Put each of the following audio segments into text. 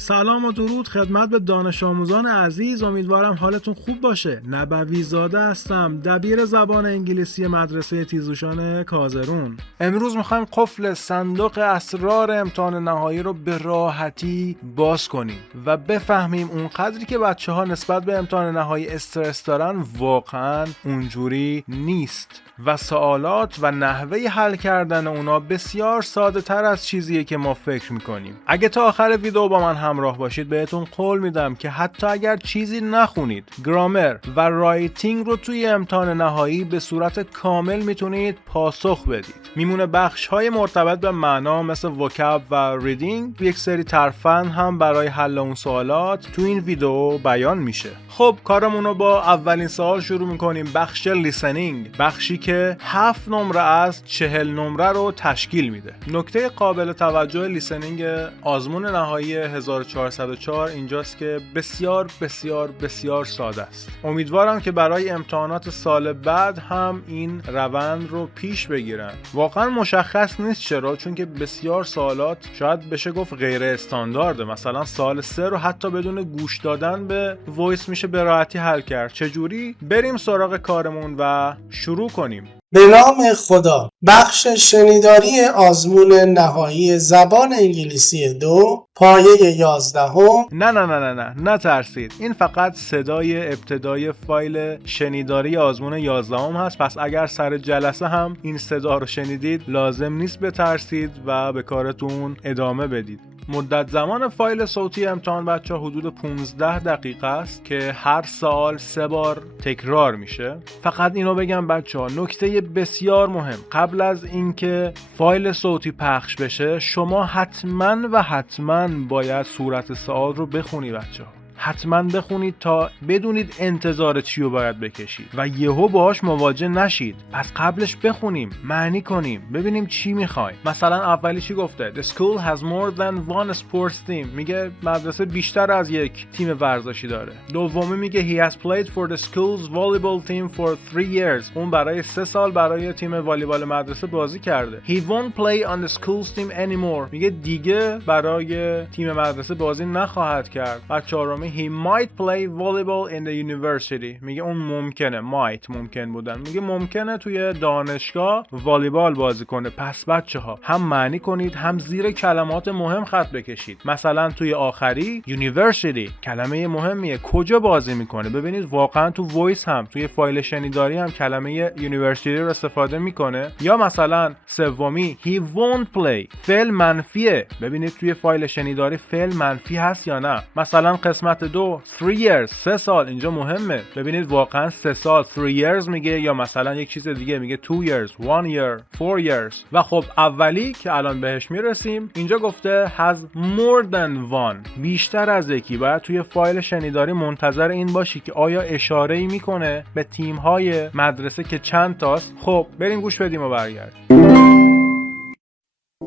سلام و درود خدمت به دانش آموزان عزیز. امیدوارم حالتون خوب باشه. نبوی زاده هستم، دبیر زبان انگلیسی مدرسه تیزهوشان کازرون. امروز میخوایم قفل صندوق اسرار امتحان نهایی رو به راحتی باز کنیم و بفهمیم اون قدری که بچه‌ها نسبت به امتحان نهایی استرس دارن واقعا اونجوری نیست و سوالات و نحوه حل کردن اونا بسیار ساده تر از چیزیه که ما فکر میکنیم. اگه تا آخر ویدیو با من همراه باشید بهتون قول میدم که حتی اگر چیزی نخونید، گرامر و رایتینگ رو توی امتحان نهایی به صورت کامل میتونید پاسخ بدید. میمونه بخش های مرتبط به معنا مثل وکاب و ریدینگ، یک سری ترفند هم برای حل اون سوالات تو این ویدیو بیان میشه. خب کارمون رو با اولین سوال شروع میکنیم، بخش لیسنینگ، بخشی که 7 نمره از 40 نمره رو تشکیل میده. نکته قابل توجه لیسنینگ آزمون نهایی 1404 اینجاست که بسیار بسیار بسیار ساده است. امیدوارم که برای امتحانات سال بعد هم این روند رو پیش بگیرن. واقعا مشخص نیست چرا، چون که بسیار سوالات شاید بشه گفت غیر استاندارده. مثلا سوال 3 رو حتی بدون گوش دادن به وایس میشه به راحتی حل کرد. چجوری؟ بریم سراغ کارمون و شروع کنیم. به نام خدا. بخش شنیداری آزمون نهایی زبان انگلیسی 2 پایه 11. نه ترسید، این فقط صدای ابتدای فایل شنیداری آزمون 11 هست. پس اگر سر جلسه هم این صدا رو شنیدید لازم نیست بترسید و به کارتون ادامه بدید. مدت زمان فایل صوتی امتحان بچه‌ها حدود 15 دقیقه است که هر سوال 3 بار تکرار میشه. فقط اینو بگم بچه‌ها، نکته بسیار مهم، قبل از اینکه فایل صوتی پخش بشه شما حتما باید صورت سوال رو بخونی بچه‌ها. حتما بخونید تا بدونید انتظار چی رو باید بکشید و یهو باهاش مواجه نشید. پس قبلش بخونیم، معنی کنیم، ببینیم چی میخوایم. مثلا اولی چی گفته؟ The school has more than one sports team. میگه مدرسه بیشتر از یک تیم ورزشی داره. دومی میگه he has played for the school's volleyball team for 3 years. اون برای 3 سال برای تیم والیبال مدرسه بازی کرده. He won't play on the school's team anymore. میگه دیگه برای تیم مدرسه بازی نخواهد کرد. و چهارمی he might play volleyball in the university. میگه اون ممکن بودن. میگه ممکنه توی دانشگاه والیبال بازی کنه. پس بچه‌ها هم معنی کنید هم زیر کلمات مهم خط بکشید. مثلا توی آخری university کلمه مهمیه، کجا بازی میکنه. ببینید واقعا تو وایس هم توی فایل شنیداری هم کلمه university رو استفاده میکنه. یا مثلا سومی he won't play، فعل منفیه. ببینید توی فایل شنیداری فعل منفی هست یا نه. مثلا قسمت 2 3 years، 3 سال، اینجا مهمه. ببینید واقعا 3 سال 3 years میگه یا مثلا یک چیز دیگه میگه 2 years 1 year 4 years. و خب اولی که الان بهش میرسیم اینجا گفته has more than one، بیشتر از یکی. باید توی فایل شنیداری منتظر این باشی که آیا اشاره‌ای میکنه به تیم‌های مدرسه که چند تاست. خب بریم گوش بدیم و برگردیم.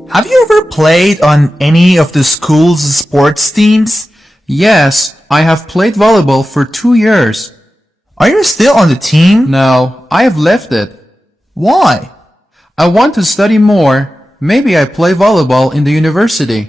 Have you ever played on any of the school's sports teams? Yes, I have played volleyball for 2 years. Are you still on the team? No, I have left it. Why? I want to study more. Maybe I play volleyball in the university.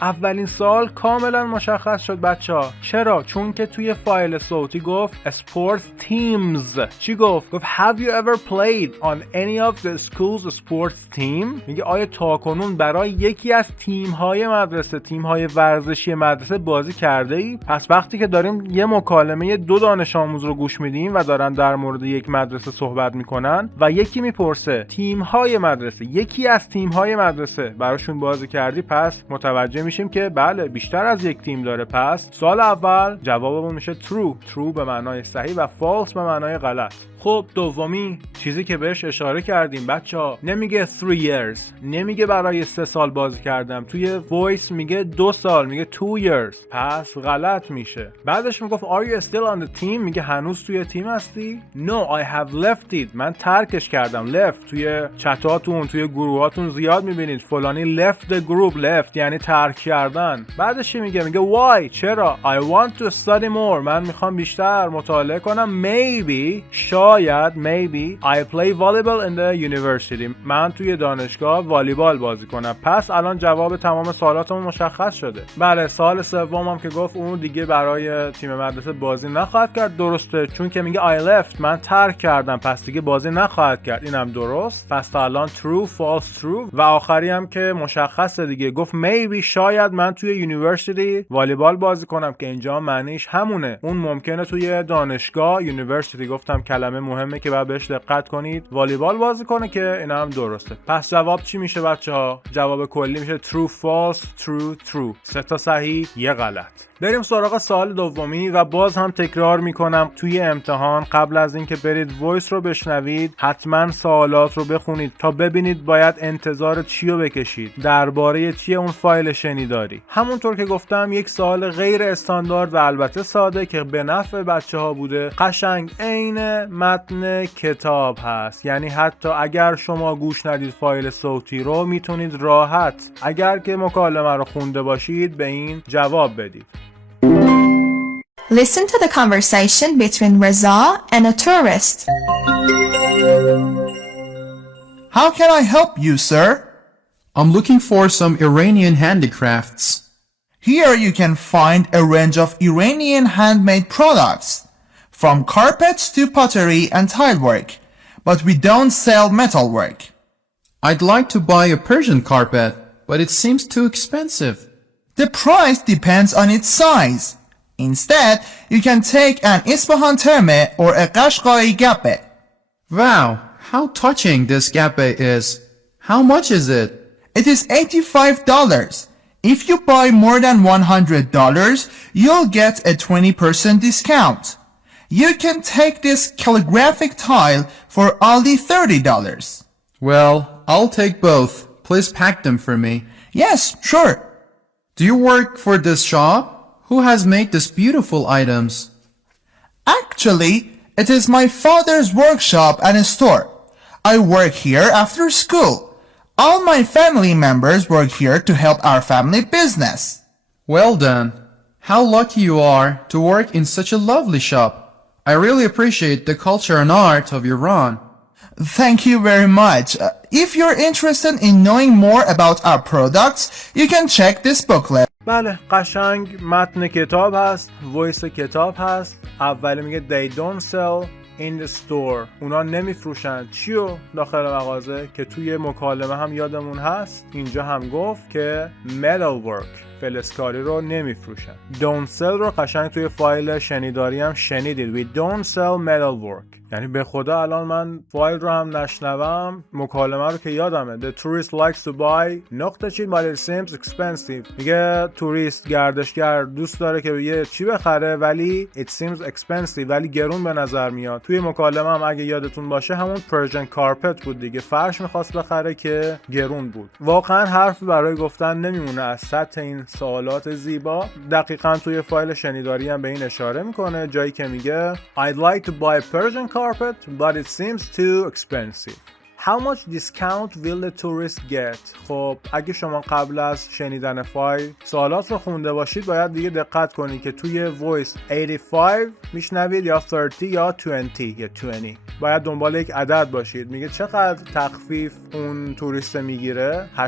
اولین سوال کاملا مشخص شد بچه‌ها. چرا؟ چون که توی فایل صوتی گفت sports teams. چی گفت؟ گفت have you ever played on any of the school's sports team؟ میگه آیا تاکنون برای یکی از تیم‌های مدرسه، تیم‌های ورزشی مدرسه بازی کرده ای؟ پس وقتی که داریم یه مکالمه 2 دانش آموز رو گوش میدیم و دارن در مورد یک مدرسه صحبت میکنن و یکی میپرسه تیم‌های مدرسه، یکی از تیم‌های مدرسه براشون بازی کردی، پس متوجه میشیم که بله بیشتر از یک تیم داره. پس سوال اول جوابمون میشه true به معنای صحیح و false به معنای غلط. خب دومی چیزی که بهش اشاره کردیم بچه‌ها، نمیگه 3 years، نمیگه برای 3 سال بازی کردم. توی وایس میگه 2 سال، میگه 2 years. پس غلط میشه. بعدش میگفت are you still on the team، میگه هنوز توی تیم هستی. No, I have left it، من ترکش کردم. left توی چتاتون توی گروهاتون زیاد میبینید فلانی left the group. left یعنی ترک کردن. بعدش میگه why، چرا. I want to study more، من میخوام بیشتر مطالعه کنم. maybe شاید شاید maybe I play volleyball in the university. من توی دانشگاه والیبال بازی کنم. پس الان جواب تمام سوالاتمون مشخص شده. بله، سوال سومم که گفت اون دیگه برای تیم مدرسه بازی نخواهد کرد، درسته، چون که میگه I left، من ترک کردم، پس دیگه بازی نخواهد کرد. اینم درست. پس تا الان true false true. و آخری هم که مشخصه دیگه، گفت maybe شاید من توی یونیورسیتی والیبال بازی کنم که اینجا معنیش همونه. اون ممکنه توی دانشگاه یونیورسیتی، گفتم کلمه مهمه که باید بهش دقت کنید، والیبال بازی کنه که اینا هم درسته. پس جواب چی میشه بچه‌ها؟ جواب کلی میشه true false true true. 3 تا صحیح، 1 غلط. بریم سراغ سوال دومی و باز هم تکرار میکنم توی امتحان قبل از اینکه برید وایس رو بشنوید حتما سوالات رو بخونید تا ببینید باید انتظار چی رو بکشید، درباره چیه اون فایل شنیداری. همونطور که گفتم یک سوال غیر استاندارد و البته ساده که به نفع بچه ها بوده، قشنگ عین متن کتاب هست. یعنی حتی اگر شما گوش ندید فایل صوتی رو میتونید راحت اگر که مکالمه رو خونده باشید به این جواب بدید. Listen to the conversation between Reza and a tourist. How can I help you, sir? I'm looking for some Iranian handicrafts. Here you can find a range of Iranian handmade products, from carpets to pottery and tilework, but we don't sell metalwork. I'd like to buy a Persian carpet, but it seems too expensive. The price depends on its size. Instead, you can take an Isfahan terme or a Qashqai gappe. Wow, how touching this gappe is. How much is it? It is $85. If you buy more than $100, you'll get a 20% discount. You can take this calligraphic tile for only $30. Well, I'll take both. Please pack them for me. Yes, sure. Do you work for this shop? Who has made these beautiful items? Actually, it is my father's workshop and a store. I work here after school. All my family members work here to help our family business. Well done. How lucky you are to work in such a lovely shop. I really appreciate the culture and art of Iran. Thank you very much. If you're interested in knowing more about our products, you can check this booklet. بله، قشنگ متن کتاب هست، وایس کتاب هست. اولی میگه they don't sell in the store. اونا نمیفروشن چیو داخل مغازه، که توی مکالمه هم یادمون هست اینجا هم گفت که metal work، فلزکاری رو نمیفروشن. don't sell رو قشنگ توی فایل شنیداری هم شنیدید. we don't sell metal work. یعنی به خدا الان من فایل رو هم نشنوم مکالمه رو که یادمه. The tourist likes to buy نقطه چی but it seems expensive. میگه توریست، گردشگر دوست داره که یه چی بخره ولی it seems expensive، ولی گرون به نظر میاد. توی مکالمه هم اگه یادتون باشه همون Persian carpet بود دیگه، فرش میخواست بخره که گرون بود. واقعا حرف برای گفتن نمیمونه از سطح این سوالات زیبا. دقیقاً توی فایل شنیداری هم به این اشاره میکنه، جایی که میگه I'd like to buy Persian carpet but it seems too expensive. How much discount will the tourist get? خب اگه شما قبل از شنیدن فایل سوالات رو خونده باشید باید دیگه دقت کنید که توی وایس 85 میشنوید یا 30 یا 20 یا 20. باید دنبال یک عدد باشید. میگه چقدر تخفیف اون توریست میگیره؟ 85%،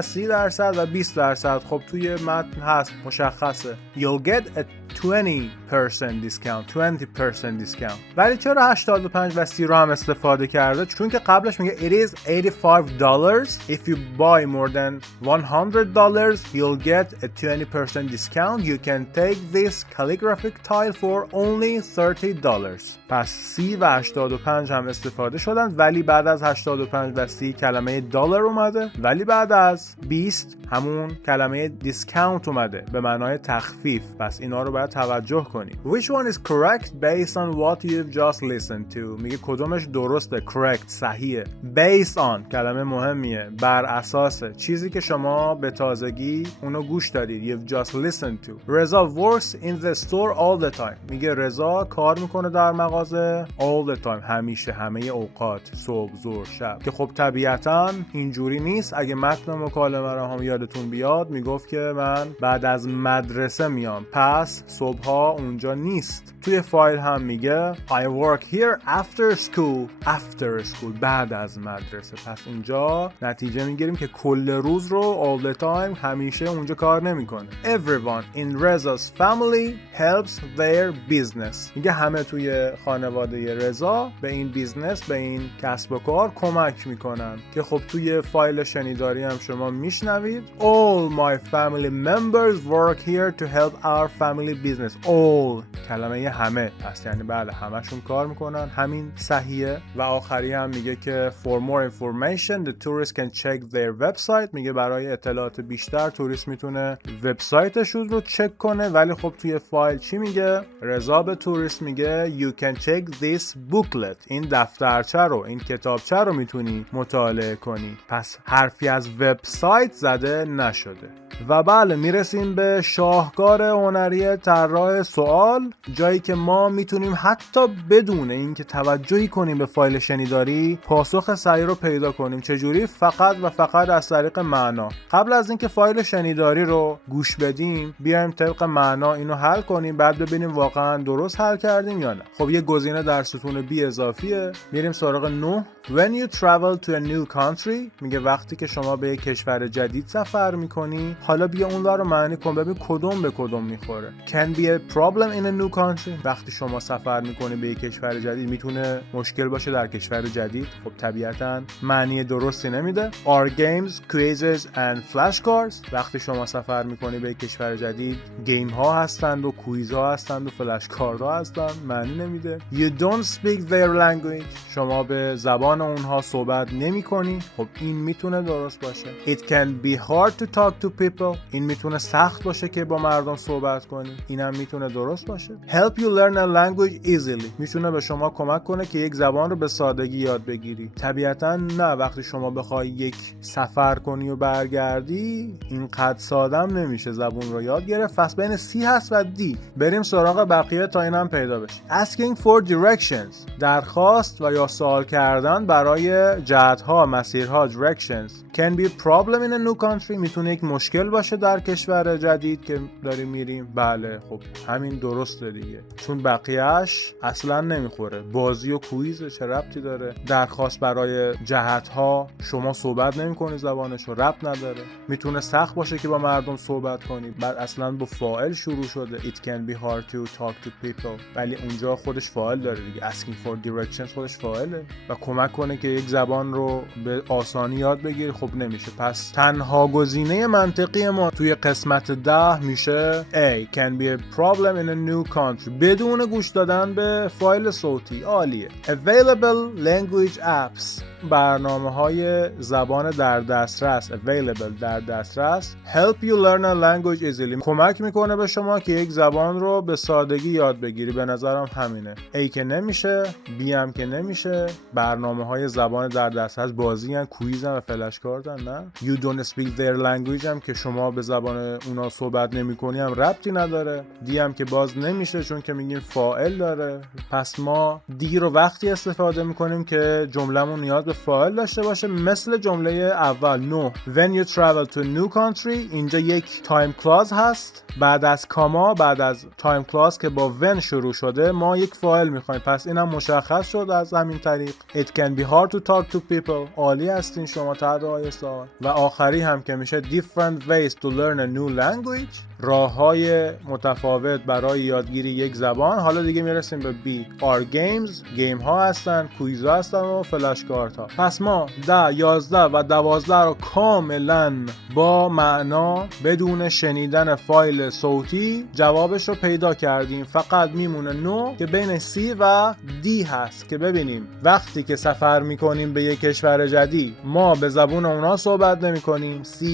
30% و 20%. خب توی متن هست مشخصه. You'll get a 20% discount. 20% discount. ولی چرا 85 و 30 رو هم استفاده کرده؟ چون که قبلش میگه it is $85. If you buy more than $100, you'll get a 20% discount. You can take this calligraphic tile for only $30. پس 30 و 85 هم استفاده شدن، ولی بعد از 85 و 30 کلمه دلار اومده، ولی بعد از 20 همون کلمه discount اومده به معنای تخفیف. پس اینا رو باید توجه کنید. Which one is correct based on what you've just listened to? میگه کدومش درسته؟ correct، صحیحه. based on کلمه مهمیه، بر اساس چیزی که شما به تازگی اونو گوش دادید. You've just listened to. رضا works in the store all the time. میگه رضا کار میکنه در مغازه all the time، همیشه، همه اوقات، صبح، ظهر، شب. که خب طبیعتاً اینجوری نیست. اگه متن مکالمه رو هم یادتون بیاد میگفت که من بعد از مدرسه میام. پس صبحها اونجا نیست. توی فایل هم میگه I work here after school بعد از مدرسه. پس اینجا نتیجه میگیریم که کل روز رو all the time همیشه اونجا کار نمیکنه. Everyone in Reza's family helps their business. میگه همه توی خانواده رضا به این بیزنس، به این کسب و کار کمک میکنن که خب توی فایل شنیداری هم شما میشنوید All my family members work here to help our family business. All کلمه همه پس یعنی بله همشون کار میکنن، همین صحیحه. و آخری هم میگه که For more information the tourist can check their website. میگه برای اطلاعات بیشتر توریست میتونه وبسایتشون رو چک کنه. ولی خب توی فایل چی میگه؟ رضا به توریست میگه You can check this booklet. این دفترچه رو، این کتابچه رو میتونی مطالعه کنی. پس حرفی از وبسایت زده نشده. و بله میرسیم به شاهکار هنری طراح سوال، جایی که ما میتونیم حتی بدون اینکه توجهی کنیم به فایل شنیداری پاسخ صحیح رو پیدا کنیم. چجوری؟ فقط و فقط از طریق معنا. قبل از اینکه فایل شنیداری رو گوش بدیم بیایم طبق معنا اینو حل کنیم، بعد ببینیم واقعا درست حل کردیم یا نه. خب یه گزینه در ستون بی اضافیه. میریم سراغ 9. When you travel to a new country میگه وقتی که شما به یک کشور جدید سفر میکنی. حالا بیا اون رو معنی کن ببین کدوم به کدوم میخوره. Can be a problem in a new country. وقتی شما سفر میکنی به یک کشور جدید میتونه مشکل باشه در کشور جدید. خب طبیعتاً معنی درستی نمیده. Are games, quizzes and flashcards. وقتی شما سفر میکنی به یک کشور جدید گیم ها هستند و کویز ها هستند و فلش کارت ها هستند. معنی نمیده. You don't speak their language. شما به زبان اونها صحبت نمی کنی. خب این میتونه درست باشه. It can be hard to talk to people. این میتونه سخت باشه که با مردم صحبت کنی. اینم میتونه درست باشه. Help you learn a language easily. میتونه به شما کمک کنه که یک زبان رو به سادگی یاد بگیری. طبیعتا نه، وقتی شما بخوای یک سفر کنی و برگردی اینقدر سادم نمیشه زبون رو یاد گرفت. پس بین C هست و D. بریم سراغ بقیه تا اینم پیدا بشه. Asking for directions. درخواست و یا سوال کردن برای جهت‌ها، مسیرها. Directions can be a problem in a new country. میتونه یک مشکل باشه در کشور جدید که داریم میریم. بله خب همین درسته دیگه، چون بقیهش اصلا نمیخوره. بازی و کویز چه ربطی داره؟ درخواست برای جهت‌ها شما صحبت نمی‌کنی، زبانش رو ربط نداره. میتونه سخت باشه که با مردم صحبت کنی، بعد اصلا با فاعل شروع شده. It can be hard to talk to people. ولی اونجا خودش فاعل داره دیگه. Asking for directions خودش فاعله و کمک کنه که یک زبان رو به آسانی یاد بگیری. خب نمیشه. پس تنها گزینه منطقی ما توی قسمت 10 میشه A. Can be a problem in a new country. بدون گوش دادن به فایل صوتی. عالیه. Available language apps. برنامه‌های زبان در دسترس. Available در دسترس. Help you learn a language easily. کمک میکنه به شما که یک زبان رو به سادگی یاد بگیری. به نظرم همینه. A که نمیشه، B هم که نمیشه. برنامه‌های زبان در دسترس بازی ان، کویز ان و فلش کارت ان. نه. You don't speak their language هم که شما به زبان اونا صحبت نمی‌کنی هم ربطی نداره. دی هم که باز نمیشه چون که میگیم فاعل داره. پس ما دی رو وقتی استفاده می‌کنیم که جمله‌مون نیاز به فاعل داشته باشه، مثل جمله اول. No. When you travel to a new country. اینجا یک time clause هست. بعد از کاما، بعد از time clause که با when شروع شده ما یک فاعل می‌خوایم. پس اینم مشخص شد از همین طریق. It can be hard to talk to people. عالی هستین شما طراحای سوال. و آخری هم که میشه different ways to learn a new language. راه‌های متفاوت برای یادگیری یک زبان. حالا دیگه میرسیم به B. Are games. گیم ها هستن، کویز ها هستن و فلش کارت ها. پس ما 10، 11 و 12 رو کاملا با معنا بدون شنیدن فایل صوتی جوابش رو پیدا کردیم. فقط میمونه 9 که بین C و D هست که ببینیم وقتی که سفر میکنیم به یک کشور جدید ما به زبون اونا صحبت نمی کنیم. C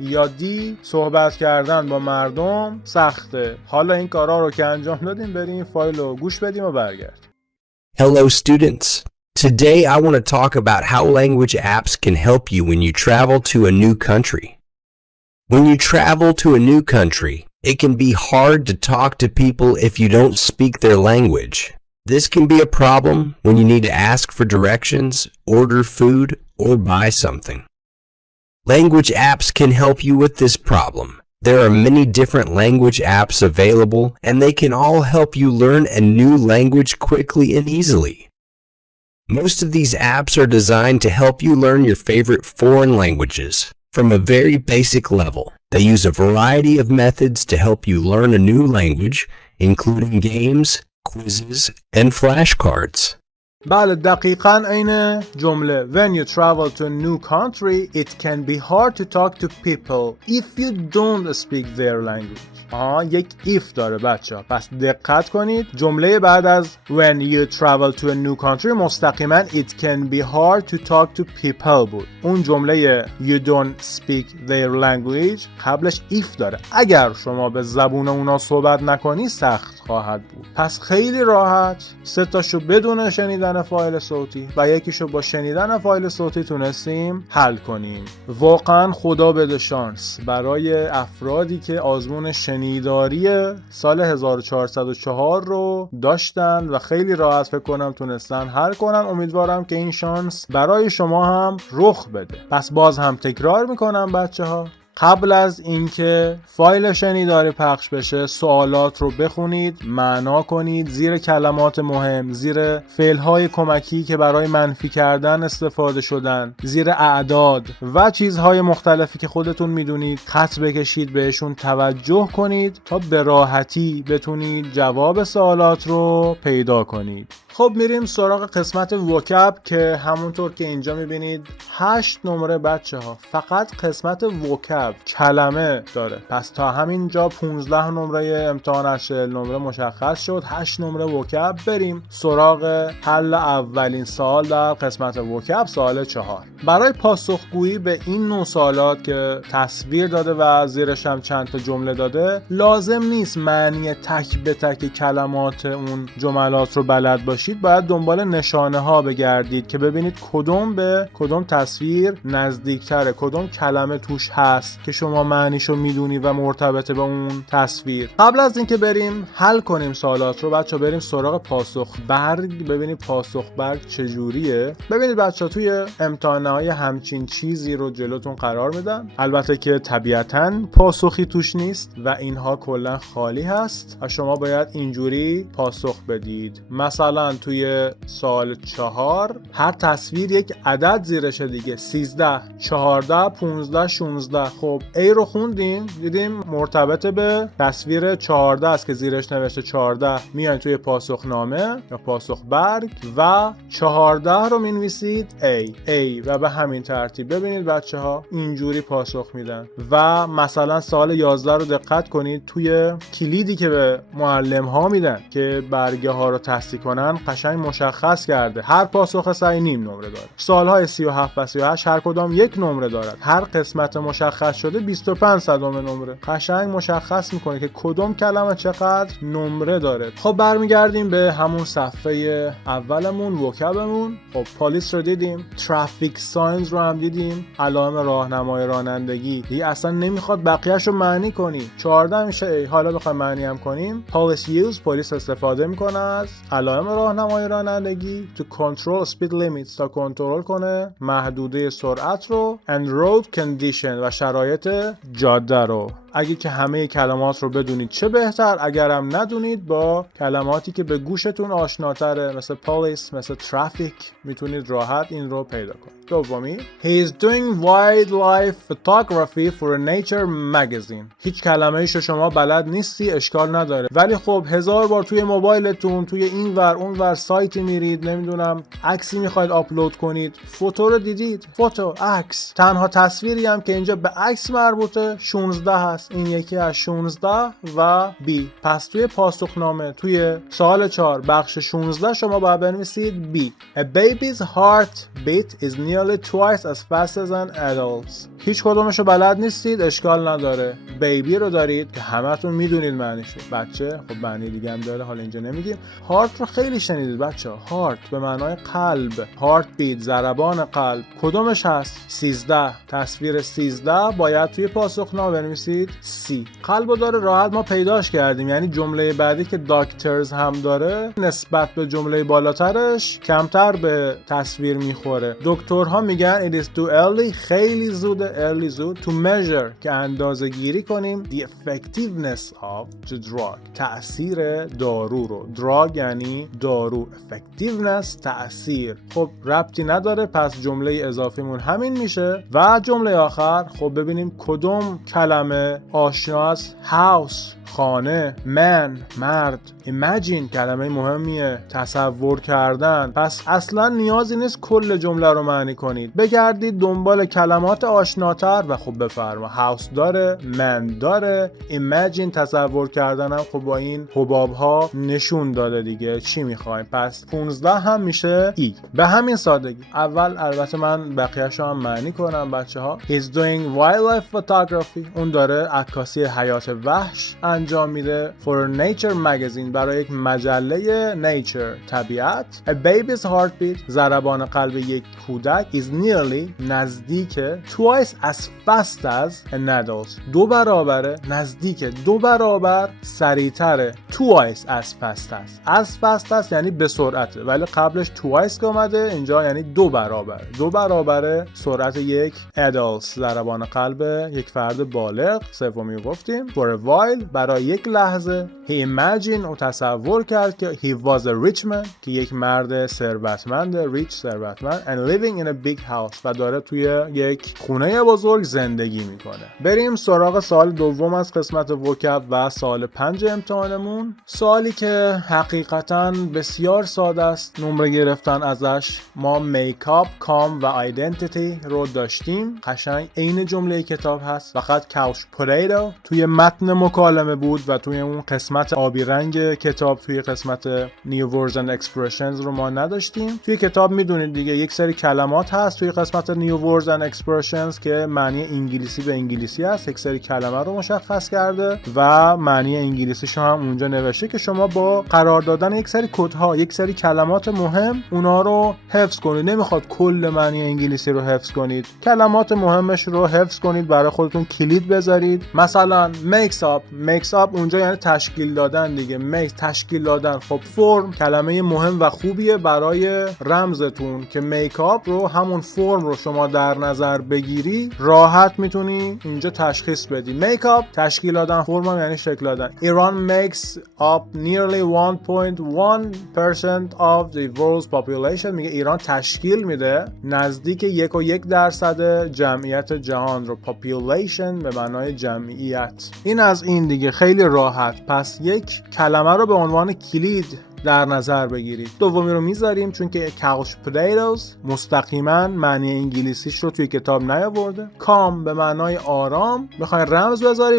یا D صحبت کردن با مردم سخته. حالا این کارا رو که انجام دادیم بریم فایل رو گوش بدیم و برگرد. Hello students. Today I want to talk about how language apps can help you when you travel to a new country. When you travel to a new country, it can be hard to talk to people if you don't speak their language. This can be a problem when you need to ask for directions, order food, or buy something. Language apps can help you with this problem. There are many different language apps available, and they can all help you learn a new language quickly and easily. Most of these apps are designed to help you learn your favorite foreign languages from a very basic level. They use a variety of methods to help you learn a new language, including games, quizzes, and flashcards. بله دقیقاً عین جمله When you travel to a new country it can be hard to talk to people if you don't speak their language. یک if داره بچه ها، پس دقت کنید جمله بعد از When you travel to a new country مستقیما It can be hard to talk to people بود. اون جمله You don't speak their language قبلش if داره، اگر شما به زبون اونا صحبت نکنی سخت خواهد بود. پس خیلی راحت 3 تاشو بدون شنیدن فایل صوتی و یکیشو با شنیدن فایل صوتی تونستیم حل کنیم. واقعا خدا بده شانس برای افرادی که آزمون شنیداری سال 1404 رو داشتن و خیلی راحت فکر کنم تونستن حل کنن. امیدوارم که این شانس برای شما هم رخ بده. پس باز هم تکرار میکنم بچه ها، قبل از اینکه فایل شنیداری پخش بشه سوالات رو بخونید، معنا کنید، زیر کلمات مهم، زیر فعل‌های کمکی که برای منفی کردن استفاده شدن، زیر اعداد و چیزهای مختلفی که خودتون میدونید خط بکشید، بهشون توجه کنید تا به راحتی بتونید جواب سوالات رو پیدا کنید. خب میریم سراغ قسمت وکب که همونطور که اینجا میبینید 8 نمره بچه ها، فقط قسمت وکب کلمه داره. پس تا همینجا 15 نمره امتحان از 40 نمره مشخص شد. 8 نمره وکب. بریم سراغ حل اولین سوال در قسمت وکب، سوال 4. برای پاسخگویی به این نوع سوالات که تصویر داده و زیرش هم چند تا جمله داده لازم نیست معنی تک به تک کلمات اون جملات رو بلد باشید. باید دنبال نشانه ها بگردید که ببینید کدوم به کدوم تصویر نزدیکتره، کدوم کلمه توش هست که شما معنیشو میدونی و مرتبطه به اون تصویر. قبل از اینکه بریم حل کنیم سوالات رو بچه بریم سراغ پاسخ برگ، ببینید پاسخ برگ چجوریه. ببینید بچه توی امتحانهای همچین چیزی رو جلوتون قرار میدن، البته که طبیعتاً پاسخی توش نیست و اینها کلا خالی هست و شما باید اینجوری پاسخ بدید. مثلا توی سوال 4 هر تصویر یک عدد زیرشه دیگه، 13 14 15 16. خب A رو خوندیم دیدیم مرتبط به تصویر 14 است که زیرش نوشته 14. میاین توی پاسخنامه یا پاسخ برگ و 14 رو مینویسید A و به همین ترتیب. ببینید بچه ها اینجوری پاسخ میدن. و مثلا سوال 11 رو دقت کنید، توی کلیدی که به معلم ها میدن که برگه ها رو تصحیح کنن قشنگ مشخص کرده هر پاسخ صحیح نیم نمره داره. سوال‌های 37 و 38 هر کدام 1 نمره دارد. هر قسمت مشخص شده 25 صدم نمره. قشنگ مشخص میکنه که کدوم کلمه چقدر نمره داره. خب برمیگردیم به همون صفحه اولمون، وکبمون. خب پلیس رو دیدیم، ترافیک ساینز رو هم دیدیم، علائم راهنمای رانندگی. دیگه اصلا نمیخواد بقیه‌اش رو معنی کنی. 14 میشه حالا بخوایم معنی هم کنیم. پلیس یوز، پلیس استفاده میکنه از علائم راهنمای رانندگی to control speed limits، تا کنترل کنه محدوده سرعت رو، and road condition و شرایط جاده رو. اگه که همه کلمات رو بدونید چه بهتر، اگرم ندونید با کلماتی که به گوشتون آشناتره مثل police، مثل traffic میتونید راحت این رو پیدا کنید. دومی He is doing wildlife photography for a nature magazine. هیچ کلمه ایشو شما بلد نیستی اشکال نداره، ولی خب 1000 بار توی موبایلتون توی این ور اون ور سایتی میرید، نمیدونم عکسی میخواید آپلود کنید، فوتو رو دیدید، فوتو عکس، تنها تصویری هم که اینجا به عکس مربوطه 16 هست، این یکی از 16 و B. پس توی پاسخنامه توی سوال 4 بخش 16 شما باید بنویسید B. A baby's heartbeat is nearly twice as fast as an adult's. هیچ کدومشو بلد نیستید اشکال نداره. بیبی رو دارید که همتون میدونید معنیشو. بچه خب معنی دیگه هم داره، حالا اینجا نمیگیم. هارت رو خیلی شنیدید بچه. هارت به معنای قلب، هارت بیت ضربان قلب. کدومش هست؟ 13. تصویر 13 باید توی پاسخنامه بنویسید بنویسید C. قلبو داره راحت ما پیداش کردیم، یعنی جمله بعدی که داکترز هم داره نسبت به جمله بالاترش کمتر به تصویر میخوره. دکترها میگن it is too early، خیلی زوده، early زود، to measure که اندازه گیری کنیم the effectiveness of the drug، تأثیر دارو رو. drug یعنی دارو، effectiveness تأثیر. خب ربطی نداره، پس جمله اضافیمون همین میشه. و جمله آخر خب ببینیم کدوم کلمه آشنا است. house خانه، man مرد، imagine کلمه مهمیه، تصور کردن. پس اصلا نیازی نیست کل جمله رو معنی کنید، بگردید دنبال کلمات آشناتر و خب بفرما. house داره، man داره، imagine تصور کردن هم خب با این حباب ها نشون داده دیگه، چی میخوایم؟ پس 15 هم میشه ای. به همین سادگی. اول البته من بقیه‌شو هم معنی کنم بچه ها. he's doing wildlife photography، اون داره عکاسی حیات وحش انجام میده. for nature magazine، برای یک مجله nature طبیعت. a baby's heartbeat، ضربان قلب یک کودک is nearly نزدیک twice as fast as an adult، 2 برابره، نزدیک 2 برابر سریعتره. twice as fast as یعنی به سرعته، ولی قبلش twice که اومده اینجا یعنی 2 برابر. 2 برابر سرعت یک adult، ضربان قلب یک فرد بالغ. سومی گفتیم for a while، برای یک لحظه. he imagined، او تصور کرد که he was a rich man، که یک مرد ثروتمند، rich ثروتمند، and living in a big house، و داره توی یک خونه بزرگ زندگی میکنه. بریم سراغ سوال دوم از قسمت وکب و سوال 5 امتحانمون. سوالی که حقیقتاً بسیار ساده است نمره گرفتن ازش. ما میکاپ، کام و آیدنتیتی رو داشتیم، قشنگ عین جمله کتاب هست، فقط کاوچ پوتیتو توی متن مکالمه بود و توی اون قسمت آبی رنگ کتاب توی قسمت نیو ورژن اکسپرشنز رو ما نداشتیم. توی کتاب میدونید دیگه یک سری کلمات هست توی قسمت نیو ورژن اکسپرشنز که معنی انگلیسی به انگلیسی هست، یک سری کلمه رو مشخص کرده و معنی انگلیسیشو هم اونجا نوشته که شما با قرار دادن یک سری کدها، یک سری کلمات مهم اونا رو حفظ کنید. نمیخواد کل معنی انگلیسی رو حفظ کنید، کلمات مهمش رو حفظ کنید، برای خودتون کلید بذارید. مثلا makes up اونجا یعنی تشکیل دادن دیگه. make تشکیل دادن. خب فرم کلمه مهم و خوبیه برای رمزتون که میکاپ رو همون فرم رو شما در نظر بگیری راحت میتونی اینجا تشخیص بدی. میکاپ تشکیل دادن، فرم هم یعنی شکل دادن. Iran makes up nearly 1.1% of the world's population، میگه ایران تشکیل میده نزدیک 1.1% جمعیت جهان رو. population به معنای جمعیت. این از این دیگه، خیلی راحت. پس یک کلمه رو به عنوان کلید در نظر بگیرید. دومی رو میذاریم چون که couch potatoes مستقیما معنی انگلیسیش رو توی کتاب نیاورده. calm به معنای آرام. میخوای رمز بذاری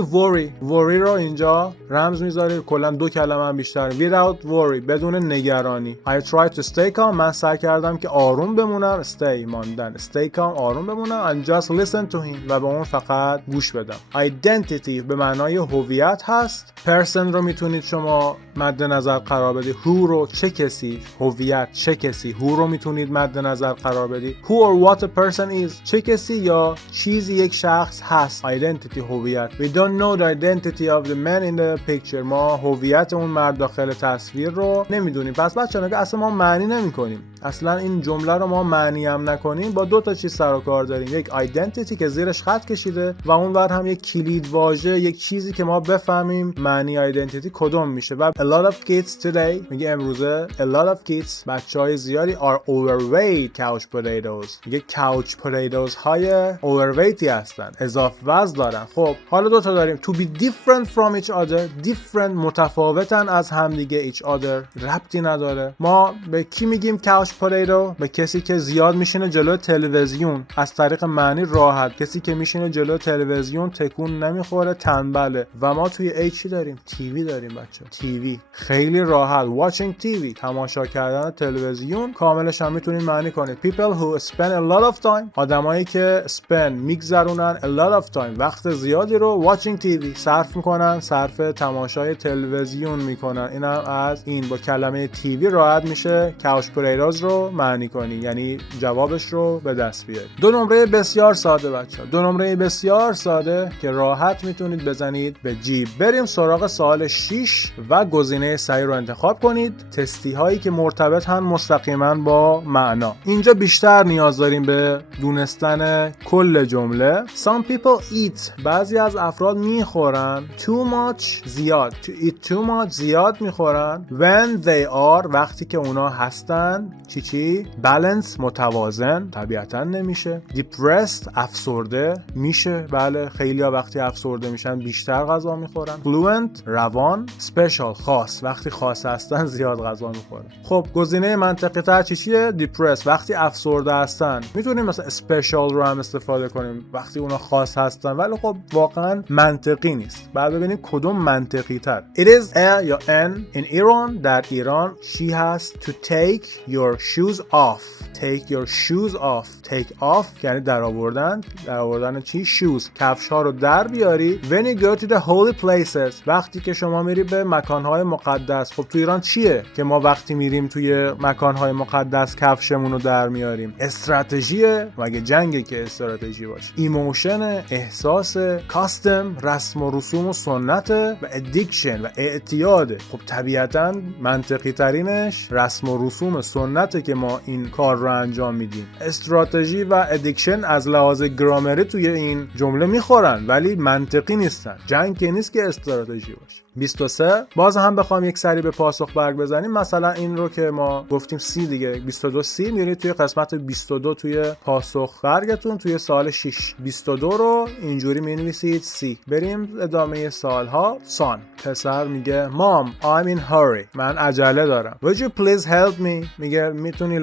worry رو اینجا رمز میذاری. کلا 2 کلمه هم بیشتر. without worry بدون نگرانی. I try to stay calm، من سعی کردم که آروم بمونم. stay ماندن، stay calm آروم بمونم. and just listen to him و به اون فقط گوش بدم. identity به معنای هویت هست. person رو میتونید شما مد نظر قرار بدید. who رو چه کسی، هویت چه کسی. who رو میتونید مد نظر قرار بدید. who or what a person is چه کسی یا چیزی یک شخص هست. identity هویت. we don't know the identity of the man in the picture، ما هویت اون مرد داخل تصویر رو نمیدونیم. پس بچه‌ها میگه اصلا ما معنی نمی‌کنیم، اصلا این جمله رو ما معنی هم نکنیم با 2 تا چیز سر و کار داریم. یک identity که زیرش خط کشیده و اونور هم یک کلید واژه، یک چیزی که ما بفهمیم معنی identity کدوم میشه. و a lot of kids today میگه امروزه a lot of kids بچهای زیادی are overweight couch potatoes، میگه couch potatoes های overweighty هستن، اضافه وزن دارن. خب حالا 2 تا داریم. to be different from each other، different متفاوتن از همدیگه، each other ربطی نداره. ما به کی میگیم couch potato؟ به کسی که زیاد میشینه جلوی تلویزیون. از طریق معنی راحت، کسی که میشینه جلوی تلویزیون تکون نمیخوره، تنبله. و ما توی ای چی داریم؟ تیوی داریم بچه. تیوی خیلی راحت، watching TV تماشا کردن تلویزیون. کاملش هم میتونید معنی کنید people who spend a lot of time، آدمایی که spend میگذرونن a lot of time وقت زیادی رو watching TV صرف میکنن، صرف تماشای تلویزیون میکنن. اینم از این. با کلمه تیوی راحت میشه couch potatoes رو معنی کنی، یعنی جوابش رو به دست بیاری. دو نمره بسیار ساده بچه‌ها، دو نمره بسیار ساده که راحت میتونید بزنید به جیب. بریم سراغ سوال 6 و گزینه صحیح رو انتخاب کنید. تستی هایی که مرتبطن مستقیما با معنا. اینجا بیشتر نیاز داریم به دونستن کل جمله. Some people eat، بعضی از افراد میخورن. Too much، زیاد. To eat too much، زیاد میخورن. When they are، وقتی که اونا هستن. چی؟ Balance، متوازن. طبیعتا نمیشه. Depressed، افسرده. میشه، بله، خیلی ها وقتی افسرده میشن بیشتر غذا میخورن. Fluent، روان. Special، خاص، وقتی خاص هستن زیاد غذا میخورن. خب گزینه منطقی تر چیه؟ Depressed، وقتی افسرده هستن. میتونیم مثلا special رو هم استفاده کنیم وقتی اونا خاص هستن، ولی خب واقعا منطقی نیست. بعد ببینیم کدوم منطقی تر. It is a یا n in Iran، در ایران she has to take your shoes off. Take your shoes off. Take off یعنی در آوردن چی؟ shoes، کفش ها رو در بیاری. When you go to the holy places، وقتی که شما میری به مکانهای مقدس. خب تو ایران چیه که ما وقتی میریم توی مکانهای مقدس کفشمون رو در میاریم؟ استراتژیه؟ مگه جنگه که استراتژی باشه؟ ایموشن، احساس. کاستم، رسم و رسوم و سنت. و ادیکشن و اعتیاده. خب طبیعتا منطقی ترینش رسم و رسوم سنته که ما این کار رو انجام میدیم. استراتژی و ادیکشن از لحاظ گرامری توی این جمله میخورن ولی منطقی نیستن. جنگ که نیست که استراتژی باشه. 23 باز هم بخوام یک سری به پاسخ برگ بزنیم، مثلا این رو که ما گفتیم سی دیگه، 22 سی میرید توی قسمت 22 توی پاسخ برگتون توی سوال 6. 22 رو اینجوری می‌نویسید سی. بریم ادامه سوال ها. سان، پسر میگه مام I'm in hurry، من عجله دارم. Would you please help me، میگه میتونی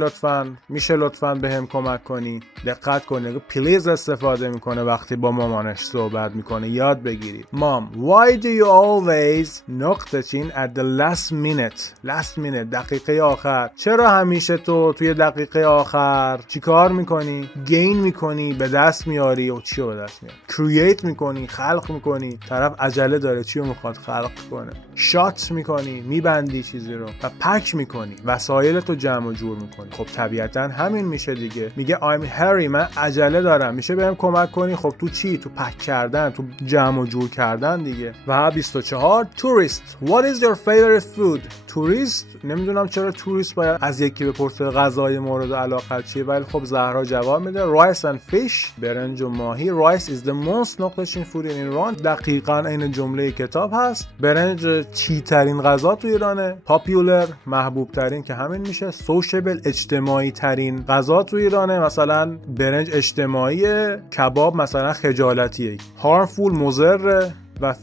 میشه لطفاً بهم کمک کنی. دقت کنید پلیز استفاده میکنه وقتی با مامانش صحبت میکنه، یاد بگیرید. مام why do you always نقطه چین at the last minute دقیقه آخر، چرا همیشه تو توی دقیقه آخر چیکار میکنی؟ گین میکنی، به دست میاری. و چی رو به دست میاری؟ کرییت میکنی، خلق میکنی. طرف عجله داره، چی رو میخواد خلق کنه؟ شات میکنی، میبندی چیزی رو و پک میکنی، وسایلتو جمع و جور میکنی. خب طبیعتا همین میشه دیگه. میگه I'm hurry، من عجله دارم، میشه بهم کمک کنی؟ خب تو چی؟ تو پک کردن، تو جمع و جور کردن دیگه. و 24 tourist what is your favorite food. توریست، نمیدونم چرا توریست باید از یکی بپرسه غذای مورد علاقه چیه، ولی خب زهرا جواب میده rice and fish، برنج و ماهی. rice is the most نقطه food in Iran، دقیقاً این جمله کتاب هست. برنج چی ترین غذا تو ایرانه. popular، محبوب ترین که همین میشه. sociable، اجتماعی ترین غذا تو ایرانه، مثلا برنج اجتماعیه، کباب مثلا خجالتیه. harmful، مضر. و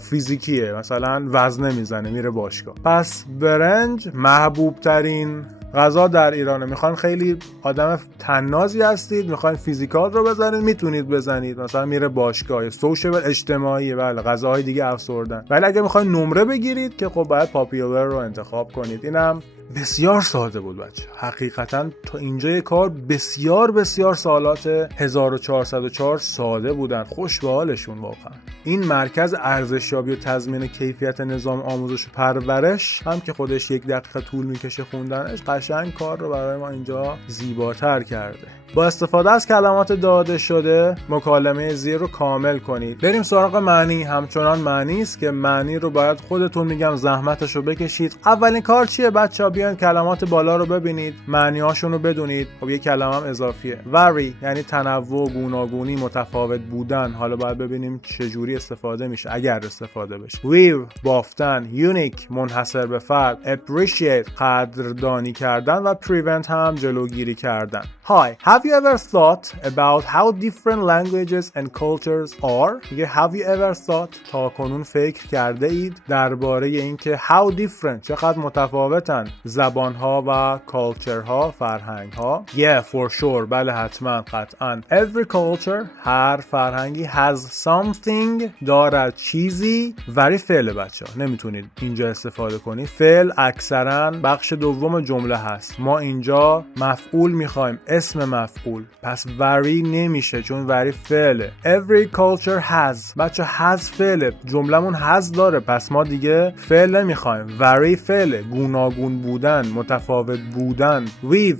فیزیکیه، مثلا وزنه میزنه، میره باشگاه. پس برنج محبوب ترین غذا در ایرانه. میخواین خیلی آدم طنازی هستید، میخواین فیزیکال رو بزنید، میتونید بزنید، مثلا میره باشگاه. سوشیبل، اجتماعیه، بله. غذاهای دیگه افسردن. ولی اگه میخواین نمره بگیرید که خب باید پاپیولر رو انتخاب کنید. اینم بسیار ساده بود بچه. حقیقتا تا اینجای کار بسیار سوالات 1404 ساده بودن. خوش به حالشون واقعا. این مرکز ارزشیابی و تضمین کیفیت نظام آموزش و پرورش هم که خودش 1 دقیقه طول میکشه خوندنش، قشنگ کار رو برای ما اینجا زیباتر کرده. با استفاده از کلمات داده شده مکالمه زیر رو کامل کنید. بریم سراغ معنی. همچنان معنی است که معنی رو باید خودتون میگم زحمتش رو بکشید. اولین کار چیه بچه‌ها؟ بیاین کلمات بالا رو ببینید، معنی‌هاشون رو بدونید. خب یک کلمه هم اضافیه. vary یعنی تنوع، گوناگونی، متفاوت بودن. حالا باید ببینیم چه جوری استفاده میشه اگر استفاده بشه. wear بافتن. unique منحصر به فرد. appreciate قدردانی کردن و prevent هم جلوگیری کردن. hi have you ever thought about how different languages and cultures are؟ میگه have you ever thought تا کنون فکر کرده اید درباره اینکه how different چقدر متفاوتن زبان‌ها و culture-ها، فرهنگ‌ها. yeah for sure بله حتما، قطعا. every culture هر فرهنگی has something دارد چیزی. وری فعل بچه‌ها نمیتونید اینجا استفاده کنید. فعل اکثرا بخش دوم جمله هست. ما اینجا مفعول میخوایم، اسم مفعول، پس وری نمیشه چون وری فعله. every culture has بچه has فعله، جملمون has داره، پس ما دیگه فعل نمیخوایم. وری فعله، گوناگون بود بودن، متفاوت بودن.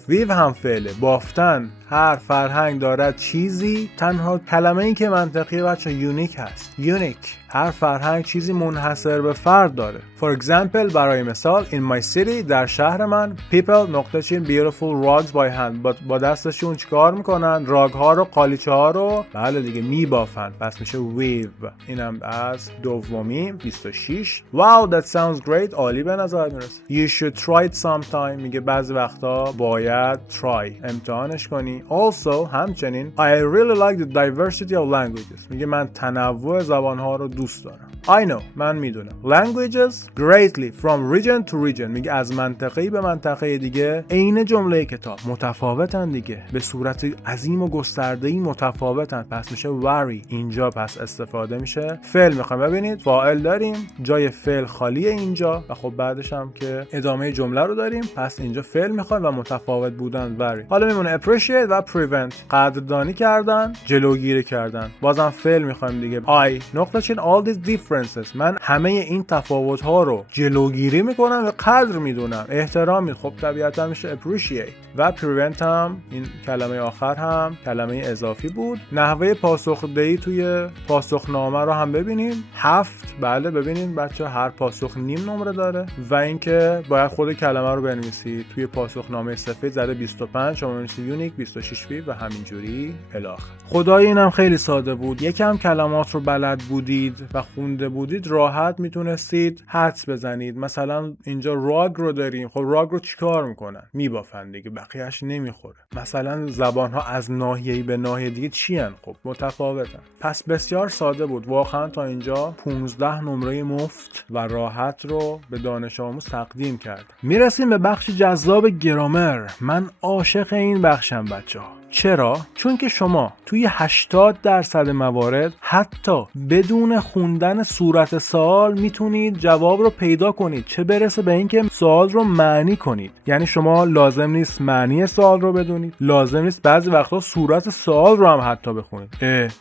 ویو هم فعله، بافتن. هر فرهنگ دارد چیزی، تنها کلمه این که منطقیه بچه یونیک هست. یونیک. هر فرهنگ چیزی منحصر به فرد داره. For example برای مثال in my city در شهر من people نقطه چین beautiful rugs by hand با دستشون چیکار میکنن؟ راگ ها رو قالیچه ها رو بله دیگه میبافن. پس میشه weave. اینم از دومی 26. Wow that sounds great. عالی به نظر میرسه. You should try it sometime. میگه بعضی وقتا باید try امتحانش کنی. Also همچنین I really like the diversity of languages. میگه من تنوع زبان ها رو دوست دارم. I know من میدونم. Languages greatly from region to region. میگه از منطقه‌ای به منطقه دیگه عین جمله کتاب متفاوتن دیگه، به صورت عظیم و گسترده‌ای متفاوتن. پس میشه vary. اینجا پس استفاده میشه فعل. میخوایم ببینید فاعل داریم، جای فعل خالیه اینجا و خب بعدش هم که ادامه جمله رو داریم. پس اینجا فعل میخوایم و متفاوت بودن vary. حالا میمونه appreciate و prevent. قدردانی کردن، جلوگیری کردن. بازم فعل میخوایم دیگه. I نقطه چین all these differences. من همه این تفاوت ها رو جلوگیری میکنم و قدر میدونم، احترام میدونم. خب طبیعتا میشه appreciate. و prevent هم این کلمه آخر هم کلمه اضافی بود. نحوه پاسخدهی توی پاسخنامه رو هم ببینیم. 7 بله ببینید بچه هر پاسخ نیم نمره داره و اینکه باید خود کلمه رو بنویسید. توی پاسخنامه سفید زده 25 شما بنویسید یونیک 26 وی و همینجوری الاخر. خدای اینم خیلی ساده بود. یکم کلمات رو بلد بودید و خونده بودید راحت میتونستید حدس بزنید. مثلا اینجا راگ رو داریم. خب راگ رو چیکار میکنن؟ میبافن دیگه، بقیه‌اش نمیخوره. مثلا زبان ها از ناحیه‌ای به ناحیه دیگه چی ان؟ خب متفاوتن. پس بسیار ساده بود واقعا. تا اینجا 15 نمره مفت و راحت رو به دانش آموز تقدیم کرد. میرسیم به بخش جذاب گرامر. من عاشق این بخشم بچه‌ها. چرا؟ چون که شما توی 80% موارد حتی بدون خوندن صورت سوال میتونید جواب رو پیدا کنید، چه برسه به اینکه سوال رو معنی کنید. یعنی شما لازم نیست معنی سوال رو بدونید، لازم نیست بعضی وقتا صورت سوال رو هم حتی بخونید.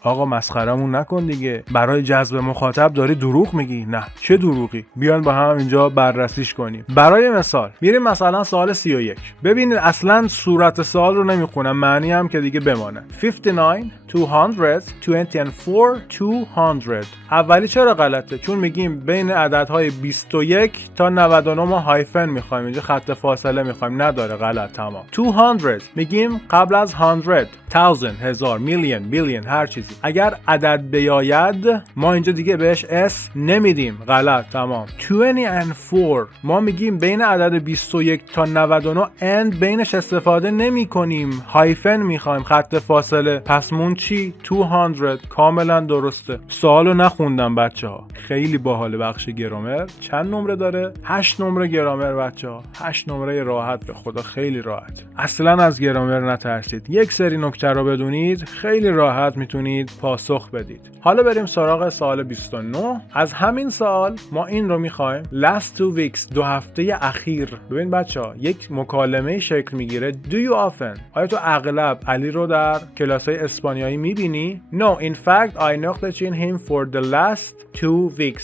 آقا مسخرمون نکن دیگه، برای جذب مخاطب داری دروغ میگی. نه چه دروغی، بیان با هم اینجا بررسیش کنیم. برای مثال میریم مثلا سوال 31. ببینید اصلا صورت سوال رو نمیخونم، معنی هم که دیگه بمانه. 59 200 24 200. اولی چرا غلطه؟ چون میگیم بین عددهای 21 تا 99 ما هایفن میخوایم، اینجا خط فاصله میخوایم، نداره، غلط تمام. 200 میگیم قبل از 100 1000 هزار میلیون بیلیون هر چیزی. اگر عدد بیاید ما اینجا دیگه بهش اس نمیدیم، غلط تمام. 24 ما میگیم بین عدد 21 تا 99 اند بینش استفاده نمی کنیم، هایفن میخوایم، خط فاصله. پس مون چی؟ 200 کاملا درسته. سوالو نخوندم بچه‌ها. خیلی باحال بخش گرامر. چند نمره داره؟ 8 نمره گرامر بچه‌ها. 8 نمره راحت، به خدا خیلی راحت. اصلا از گرامر نترسید. یک سری نکته رو بدونید خیلی راحت میتونید پاسخ بدید. حالا بریم سراغ سوال 29. از همین سوال ما این رو میخوایم. last 2 weeks 2 هفته اخیر. ببین بچه‌ها یک مکالمه شکل میگیره. do you often آیا تو اغلب علی رو در کلاس‌های اسپانیایی میبینی؟ No, in fact I knocked him for the last 2 weeks.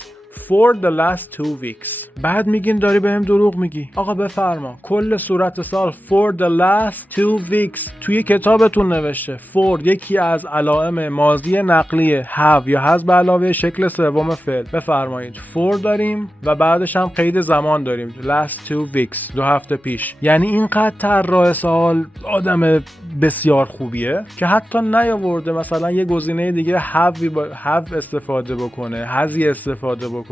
For the last 2 weeks. بعد میگین داری بهم دروغ میگی. آقا بفرما کل صورت سال for the last 2 weeks توی کتابتون نوشته. for یکی از علائم ماضی نقلیه. have یا has به علاوه شکل سوم فعل. بفرمایید for داریم و بعدش هم قید زمان داریم. last 2 weeks 2 هفته پیش. یعنی اینقدر طراح سوال آدم بسیار خوبیه که حتی نیاورده مثلا یه گزینه دیگه have استفاده بکنه، has استفاده بکنه.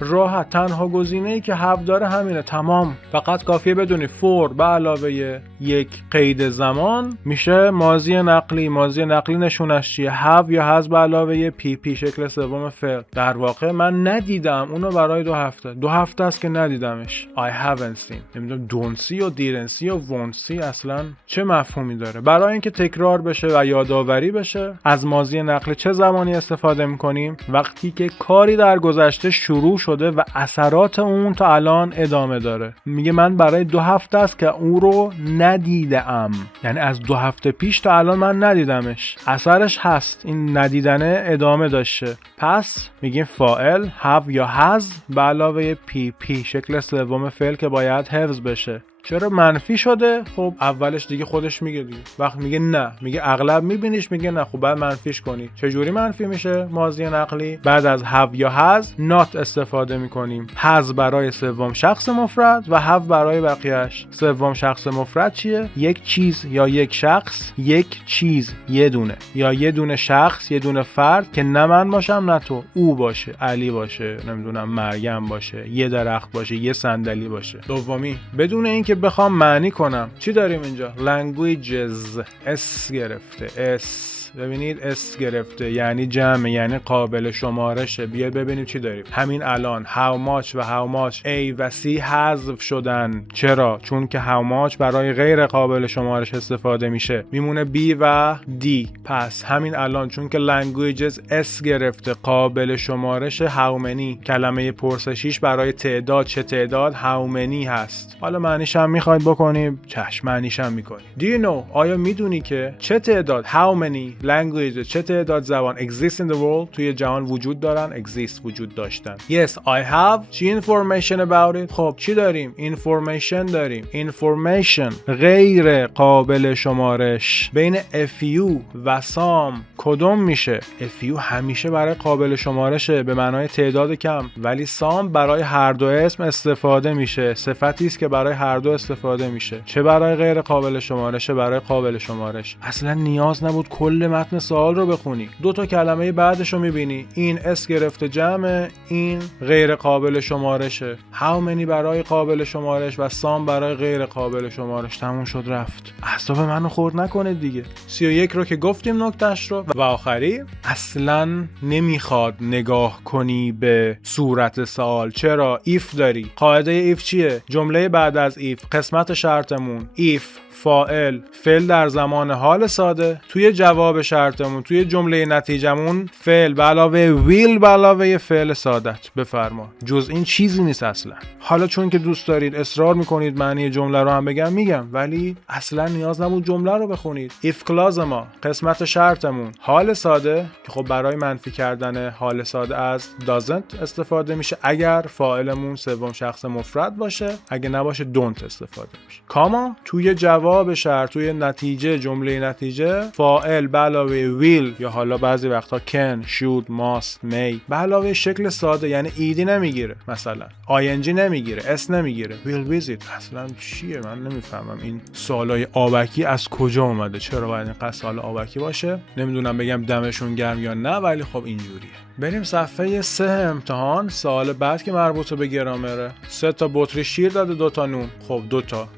راحت تنها گزینه‌ای که have داره همینه، تمام. فقط کافیه بدونی for به علاوه یک قید زمان میشه ماضی نقلی. ماضی نقلی نشونش چیه؟ have یا has به علاوه PP شکل سوم فعل. در واقع من ندیدم اونو برای 2 هفته. 2 هفته است که ندیدمش. I haven't seen. نمیدونم don't see و didn't see و won't see اصلا چه مفهومی داره. برای اینکه تکرار بشه و یادآوری بشه از ماضی نقلی چه زمانی استفاده میکنیم؟ وقتی که کاری در گذشته شروع شده و اثرات اون تا الان ادامه داره. میگه من برای 2 هفته است که اون رو ندیدم، یعنی از 2 هفته پیش تا الان من ندیدمش، اثرش هست، این ندیدنه ادامه داشته. پس میگیم فاعل have یا has به علاوه PP، شکل سوم فعل که باید حفظ بشه. چرا منفی شده؟ خب اولش دیگه خودش میگه دیگه. وقت میگه نه، میگه اغلب میبینیش، میگه نه، خب بعد منفیش کنی. چجوری منفی میشه ماضی نقلی؟ بعد از have یا has not استفاده میکنیم. has برای سوم شخص مفرد و have برای بقیهش. سوم شخص مفرد چیه؟ یک چیز یا یک شخص، یک چیز یه دونه، یا یه دونه شخص، یه دونه فرد که نه من باشم نه تو، او باشه، علی باشه، نمیدونم مریم باشه، یه درخت باشه، یه صندلی باشه. دومی بدون اینکه بخوام معنی کنم چی داریم اینجا؟ languages، اس گرفته، اس، ببینید اس گرفته یعنی جمع، یعنی قابل شمارشه. بیاید ببینیم چی داریم. همین الان how much و how much A و C حذف شدن. چرا؟ چون که how much برای غیر قابل شمارش استفاده میشه، میمونه B و D. پس همین الان چون که languages اس گرفته قابل شمارش how many، کلمه پرسشیش برای تعداد چه تعداد how many هست. حالا معنیش هم میخواید بکنیم، چشم معنیش هم میکنیم. Do you know، آیا میدونی که چه تعداد how many languages، چه تعداد زبان exist in the world، توی جهان وجود دارن؟ exist، وجود داشتن. Yes I have. چی information about it؟ خب چی داریم؟ information داریم. information غیر قابل شمارش بین FU و SOM کدوم میشه؟ FU همیشه برای قابل شمارشه به معنای تعداد کم، ولی SOM برای هر دو اسم استفاده میشه، صفتی است که برای هر دو استفاده میشه. چه برای غیر قابل شمارشه، برای قابل شمارش. اصلا نیاز نبود کل متن سوال رو بخونی، 2 تا کلمه بعدش رو میبینی، این اس گرفته جمع، این غیر قابل شمارشه. how many برای قابل شمارش و سام برای غیر قابل شمارش. تموم شد رفت. اعصاب منو خورد نکنید دیگه. 31 رو که گفتیم نکتهش رو. و آخری اصلا نمیخواد نگاه کنی به صورت سوال. چرا؟ if داری. قاعده if چیه؟ جمله بعد از if قسمت شرطمون if فاعل فعل در زمان حال ساده، توی جواب شرطمون توی جمله نتیجمون فعل به علاوه will به علاوه فعل سادت. بفرما، جز این چیزی نیست اصلا. حالا چون که دوست دارید اصرار میکنید معنی جمله رو هم میگم، ولی اصلا نیاز نبود جمله رو بخونید. if clause ما قسمت شرطمون حال ساده که خب برای منفی کردن حال ساده از doesn't استفاده میشه اگر فاعلمون سوم شخص مفرد باشه، اگه نباشه don't استفاده میشه. کاما توی جواب شرط توی نتیجه جمله نتیجه فاعل به علاوه will یا حالا بعضی وقتا can should must may به علاوه شکل ساده یعنی ایدی نمیگیره، مثلا ing نمیگیره، اس نمیگیره، will visit. اصلا چیه؟ من نمیفهمم این سوالای آبکی از کجا اومده، چرا باید اینقدر سوال آبکی باشه؟ نمیدونم بگم دمشون گرم یا نه، ولی خب اینجوریه. بریم صفحه 3 امتحان. سوال بعد که مربوط به گرامره. 3 تا بطری شیر داده، 2 تا نون. خب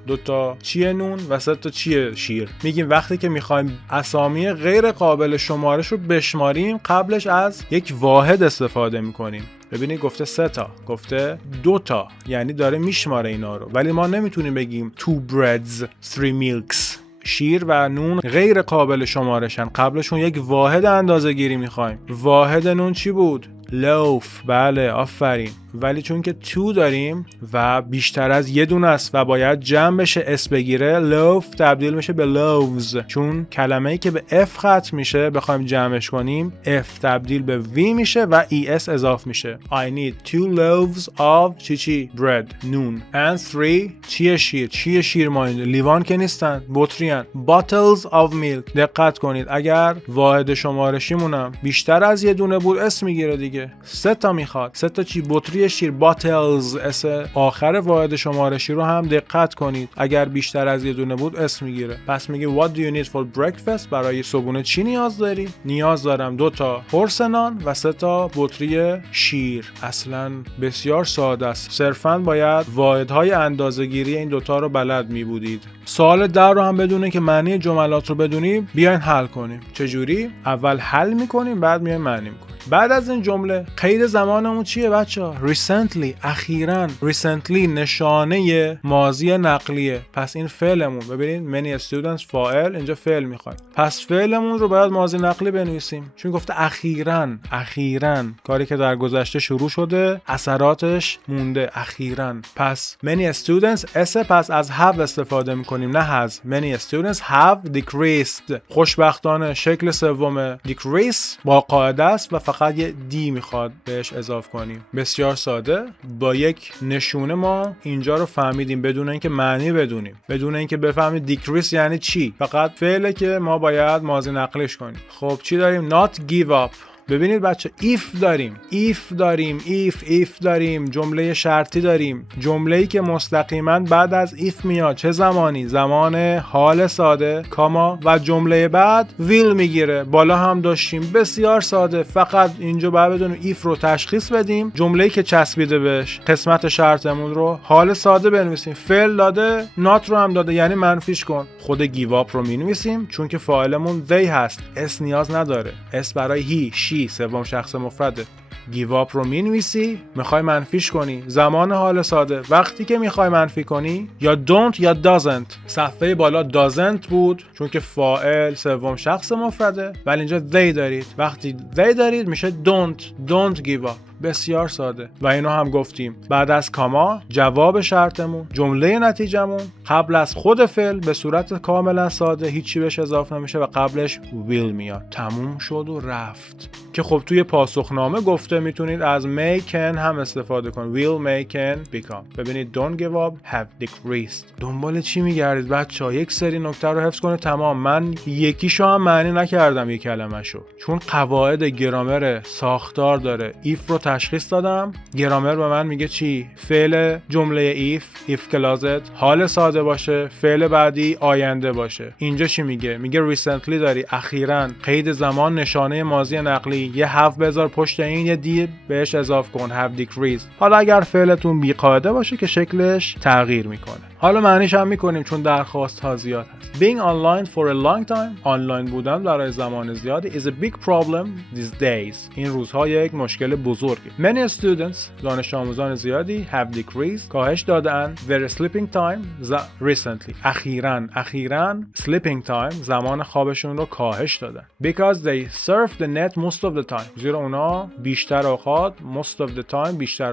2 تا چیه نون و 3 تا چیه شیر؟ میگیم وقتی که میخوایم اسامی غیر قابل شمارش رو بشماریم قبلش از یک واحد استفاده میکنیم. ببینید گفته 3 تا، گفته 2 تا، یعنی داره میشماره اینا رو، ولی ما نمیتونیم بگیم 2 breads 3 milks. شیر و نون غیر قابل شمارشن، قبلشون یک واحد اندازه گیری میخوایم. واحد نون چی بود؟ loaf. بله آفرین. ولی چون که تو داریم و بیشتر از یه دونه است و باید جمع بشه اس بگیره، loaf تبدیل میشه به loaves. چون کلمه‌ای که به f ختم میشه بخوایم جمعش کنیم f تبدیل به v میشه و es اضاف میشه. I need 2 loaves of چی bread نون and 3 چیه شیر ما اینجا لیوان که نیستن، بطریان. bottles of milk. دقت کنید اگر واحد شمارشیمونم بیشتر از یه دونه بود اس میگیره دیگه. 3 تا میخواد، 3 تا چی بطری شیر bottles. اس آخر واحد شمارشی رو هم دقت کنید اگر بیشتر از یه دونه بود اسم میگیره. پس میگه what do you need for breakfast؟ برای صبحونه چی نیاز داری؟ نیاز دارم 2 تا قرص نان و 3 تا بطری شیر. اصلا بسیار ساده است، صرفا باید واحدهای اندازه‌گیری این 2 تا رو بلد می بودید. سوال در رو هم بدونه که معنی جملات رو بدونیم بیاین حل کنیم. چجوری؟ اول حل میکنیم بعد میایم معنی میکنیم. بعد از این جمله قید زمانمون چیه بچه‌ها؟ recently، اخیراً. recently نشانه ماضی نقلیه. پس این فعلمون، ببینید many students فاعل، اینجا فعل میخوایم. پس فعلمون رو باید ماضی نقلی بنویسیم، چون گفته اخیراً. کاری که در گذشته شروع شده اثراتش مونده اخیراً. پس many students پس از have استفاده میکنیم نه has. many students have decreased. خوشبختانه شکل سوم decrease با قاعده است و فقط یه دی میخواد بهش اضافه کنیم. بسیار ساده، با یک نشونه ما اینجا رو فهمیدیم بدون اینکه معنی بدونیم، بدون اینکه بفهمیم decrease یعنی چی. فقط فعله که ما باید ماضی نقلیش کنیم. خب چی داریم؟ not give up. ببینید بچه if داریم، جمله شرطی داریم، جمله‌ای که مستقیما بعد از if میاد. چه زمانی؟ زمان حال ساده کاما و جمله بعد will میگیره. بالا هم داشتیم، بسیار ساده. فقط اینجا باید بدونیم if رو تشخیص بدیم، جمله‌ای که چسبیده بهش قسمت شرطمون رو حال ساده بنویسیم. فعل داده، not رو هم داده، یعنی منفیش کن. خود give up رو مینویسیم چون که فاعلمون they هست، اس نیاز نداره. اس برای he، she سوم شخص مفرده. give up رو مینویسی، میخوای منفیش کنی، زمان حال ساده. وقتی که میخوای منفی کنی یا don't یا doesn't. صفحه بالا doesn't بود چون که فاعل سوم شخص مفرده، ولی اینجا they دارید. وقتی they دارید میشه don't give up. بسیار ساده. و اینو هم گفتیم بعد از کاما جواب شرطمون، جمله نتیجمون قبل از خود فعل به صورت کاملا ساده، هیچی بهش اضافه نمیشه و قبلش will میاد. تموم شد و رفت. که خب توی پاسخنامه گفته میتونید از may can هم استفاده کنید. will may can become. ببینید don't give up have decreased. دنبال چی میگردید بچه‌ها؟ یک سری نکته رو حفظ کنید تمام. من یکیشو هم معنی نکردم یک کلمه‌شو، چون قواعد گرامر ساختار داره. if رو تشخیص دادم، گرامر به من میگه چی؟ فعل جمله if کلازت حال ساده باشه، فعل بعدی آینده باشه. اینجا چی میگه؟ میگه recently داری، اخیراً. قید زمان نشانه ماضی نقلی، یه have بذار پشت این، یه دی بهش اضافه کن have decreased. حالا اگر فعلتون بی قاعده باشه که شکلش تغییر میکنه. حالا معنیش هم میکنیم چون درخواست ها زیاد هست. Being online for a long time، آنلاین بودن برای زمان زیادی is a big problem these days. این روزها یک مشکل بزرگه. Many students، دانش آموزان زیادی have decreased، کاهش دادن their sleeping time recently، اخیراً sleeping time، زمان خوابشون رو کاهش دادن. Because they surf the net most of the time، زیرا اونا بیشتر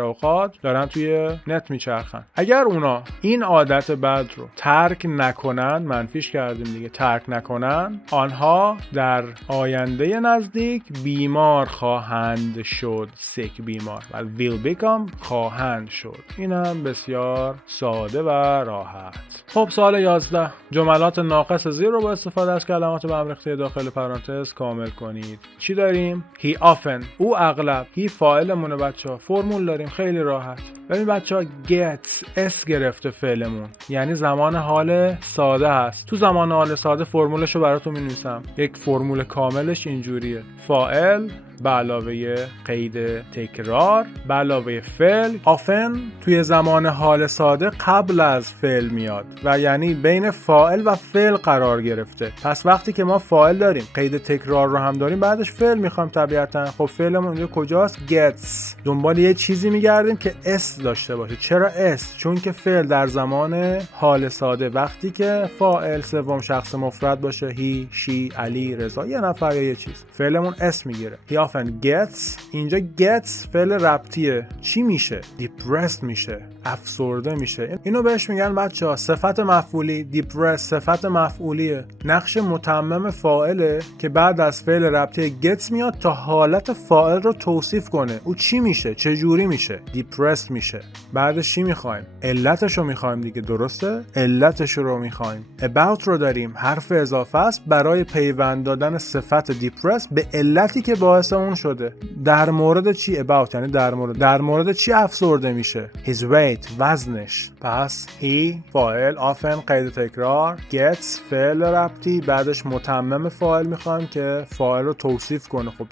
اوقات دارن توی نت میچرخن. اگر اونا این عادت بد رو ترک نکنن، منفیش کردیم دیگه، ترک نکنن، آنها در آینده نزدیک بیمار خواهند شد. sick، بیمار، و will become خواهند شد. این هم بسیار ساده و راحت. خب سوال 11، جملات ناقص زیر رو با استفاده از کلمات به هم ریخته داخل پرانتز کامل کنید. چی داریم؟ he often، او اغلب. he فاعلمونه بچه‌ها. فرمول داریم خیلی راحت. ببین بچه‌ها gets اس گرفته فعلمون، یعنی زمان حال ساده هست. تو زمان حال ساده فرمولش رو براتون می‌نویسم. یک فرمول کاملش اینجوریه: فاعل به علاوه قید تکرار به علاوه فعل. often توی زمان حال ساده قبل از فعل میاد و یعنی بین فاعل و فعل قرار گرفته. پس وقتی که ما فاعل داریم، قید تکرار رو هم داریم، بعدش فعل میخوایم طبیعتا. خب فعلمون اونجا کجاست؟ gets. دنبال یه چیزی میگردیم که اس داشته باشه. چرا اس؟ چون که فعل در زمان حال ساده وقتی که فاعل سوم شخص مفرد باشه، he، she، علی، رضا، یه نفر یا یه چیز، فعلمون اس میگیره. he often gets. اینجا gets فعل ربطیه. چی میشه؟ depressed میشه، افسرده میشه. اینو بهش میگن بچه‌ها صفت مفعولی. depressed صفت مفعولیه، نقش متمم فاعله که بعد از فعل ربطی gets میاد تا حالت فاعل رو توصیف کنه. او چی میشه؟ چه جوری میشه؟ depressed میشه. بعدش چی میخوایم؟ علتش رو میخوایم دیگه، درسته؟ علتش رو میخوایم. about رو داریم، حرف اضافه است برای پیوند دادن صفت depressed به علتی که باعث اون شده. در مورد چی؟ about یعنی در مورد چی افسرده میشه؟ his weight، وزنش. پس he فاعل، often قید تکرار، gets فعل ربطی، بعدش متمم فاعل میخوایم که فاعل رو توصیف کنه. خب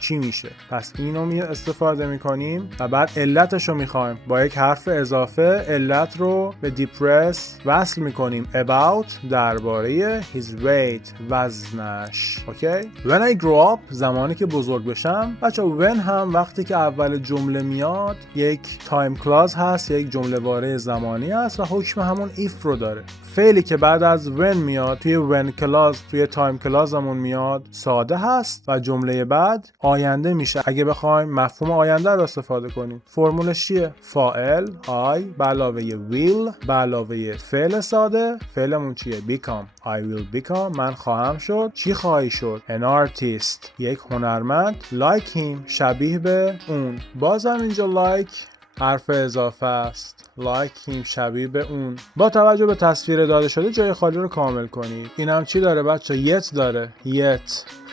چی میشه؟ پس اینو استفاده میکنیم و بعد علتش رو میخوایم با یک حرف اضافه. علت رو به depress وصل میکنیم. about درباره his weight، وزنش. اوکی؟ when I grow up، زمانی که بزرگ بزرگ بشم. بچه when هم وقتی که اول جمله میاد یک تایم کلاز هست، یک جمله واره زمانی هست و حکم همون if رو داره. فعلی که بعد از when میاد توی when کلاز، توی تایم کلازمون میاد ساده هست و جمله بعد آینده میشه اگه بخوایم مفهوم آینده رو استفاده کنیم. فرمولش چیه؟ فاعل I به علاوه will به علاوه فعل ساده. فعلمون چیه؟ become. I will become. من خواهم شد. چی خواهی شد؟ an artist. یک هنرمند. like him. شبیه به اون. بازم اینجا like حرف اضافه است. like him شبیه به اون. با توجه به تصویر داده شده جای خالی رو کامل کنید. این هم چی داره بچه؟ yet داره. yet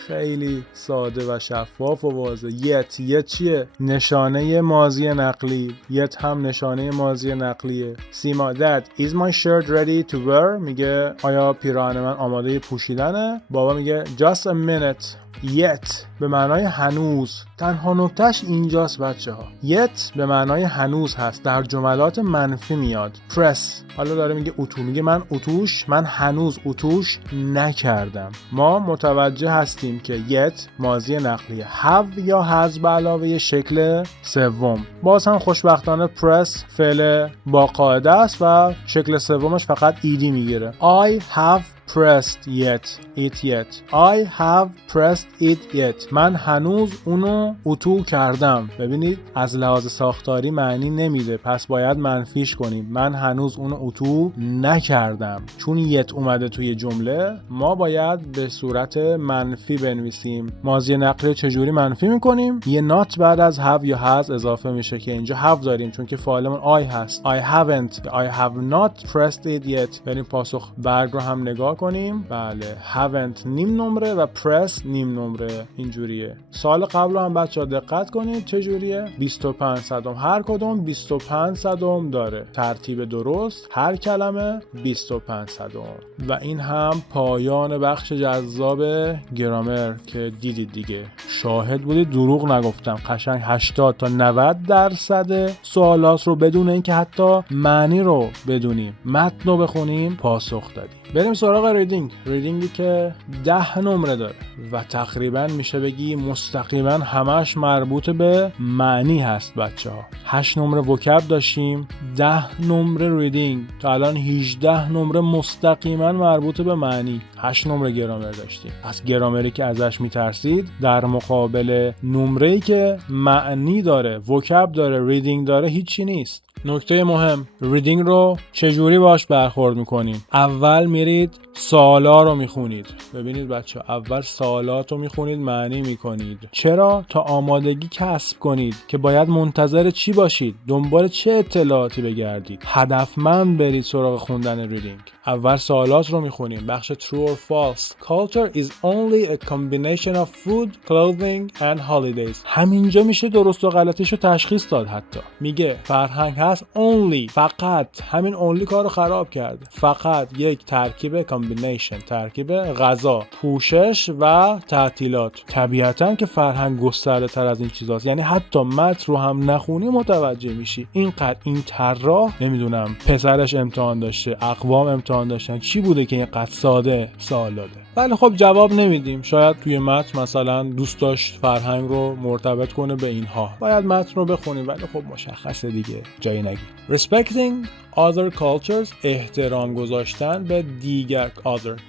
خیلی ساده و شفاف و واضح. yet چیه؟ نشانه ماضی نقلی. yet هم نشانه ماضی نقلیه. سیما that is my shirt ready to wear. میگه آیا پیراهن من آماده پوشیدنه؟ بابا میگه just a minute. yet به معنای هنوز. تنها نکتهش اینجاست بچه ها. yet به معنای هنوز هست. در جملات منفی میاد. press حالا داره میگه اتو. میگه من اتوش، من هنوز اتوش نکردم. ما متوجه هستیم که yet ماضی نقلیه. have یا has به علاوه شکل سوم. باز هم خوشبختانه press فعل با قاعده است و شکل سومش فقط ed میگیره. I have pressed it yet. I have pressed it yet. من هنوز اونو اتو کردم. ببینید از لحاظ ساختاری معنی نمیده، پس باید منفیش کنیم. من هنوز اونو اتو نکردم. چون yet اومده توی جمله ما باید به صورت منفی بنویسیم. ماضی نقلی چجوری منفی میکنیم؟ یه not بعد از have یا has اضافه میشه که اینجا have داریم چون که فاعلمون I هست. I haven't. I have not pressed it yet. بریم پاسخ برگ رو هم نگاه کنیم. بله haven't نیم نمره و press نیم نمره. اینجوریه. سال قبل هم بچه‌ها دقت کنید چجوریه؟ 25 صدم. هر کدوم 25 صدم داره. ترتیب درست هر کلمه 25 صدم. و این هم پایان بخش جذاب گرامر که دیدید دیگه. شاهد بودید دروغ نگفتم. قشنگ 80 تا 90% سوالات رو بدون اینکه حتی معنی رو بدونیم، متن رو بخونیم پاسخ دادیم. بریم سراغ ریدینگی که 10 نمره داره و تقریبا میشه بگی مستقیما همش مربوط به معنی هست بچه ها. 8 نمره وکب داشتیم، 10 نمره ریدینگ، تا الان 18 نمره مستقیما مربوط به معنی. 8 نمره گرامر داشتیم. پس گرامری که ازش میترسید در مقابل نمره‌ای که معنی داره، وکب داره، ریدینگ داره هیچی نیست. نکته مهم، ریدینگ رو چجوری باش برخورد میکنین؟ اول میرید سوالا رو میخونید. ببینید بچه، اول سوالات رو میخونید، معنی میکنید. چرا؟ تا آمادگی کسب کنید که باید منتظر چی باشید، دنبال چه اطلاعاتی بگردید. هدفمند برید سراغ خوندن ریدینگ. اول سوالات رو میخونیم. بخش true or false. Culture is only a combination of food, clothing and holidays. همینجا میشه درست و غلطیشو تشخیص داد. حتی میگه فرهنگ هست only، فقط. همین only کارو خراب کرده. فقط یک ترکیب combination، ترکیب غذا، پوشش و تعطیلات. طبیعتاً که فرهنگ گسترده تر از این چیزاست. یعنی حتی متن رو هم نخونی متوجه میشی. اینقدر این طراح نمیدونم پسرش امتحان داشته، اقوام امتحان داشتن، چی بوده که اینقدر ساده سوال داده. ولی خب جواب نمیدیم. شاید توی متن مثلا دوست داشت فرهنگ رو مرتبط کنه به اینها. باید متن رو بخونیم، ولی خب مشخصه دیگه، جایی نگی. Respecting other cultures، احترام گذاشتن به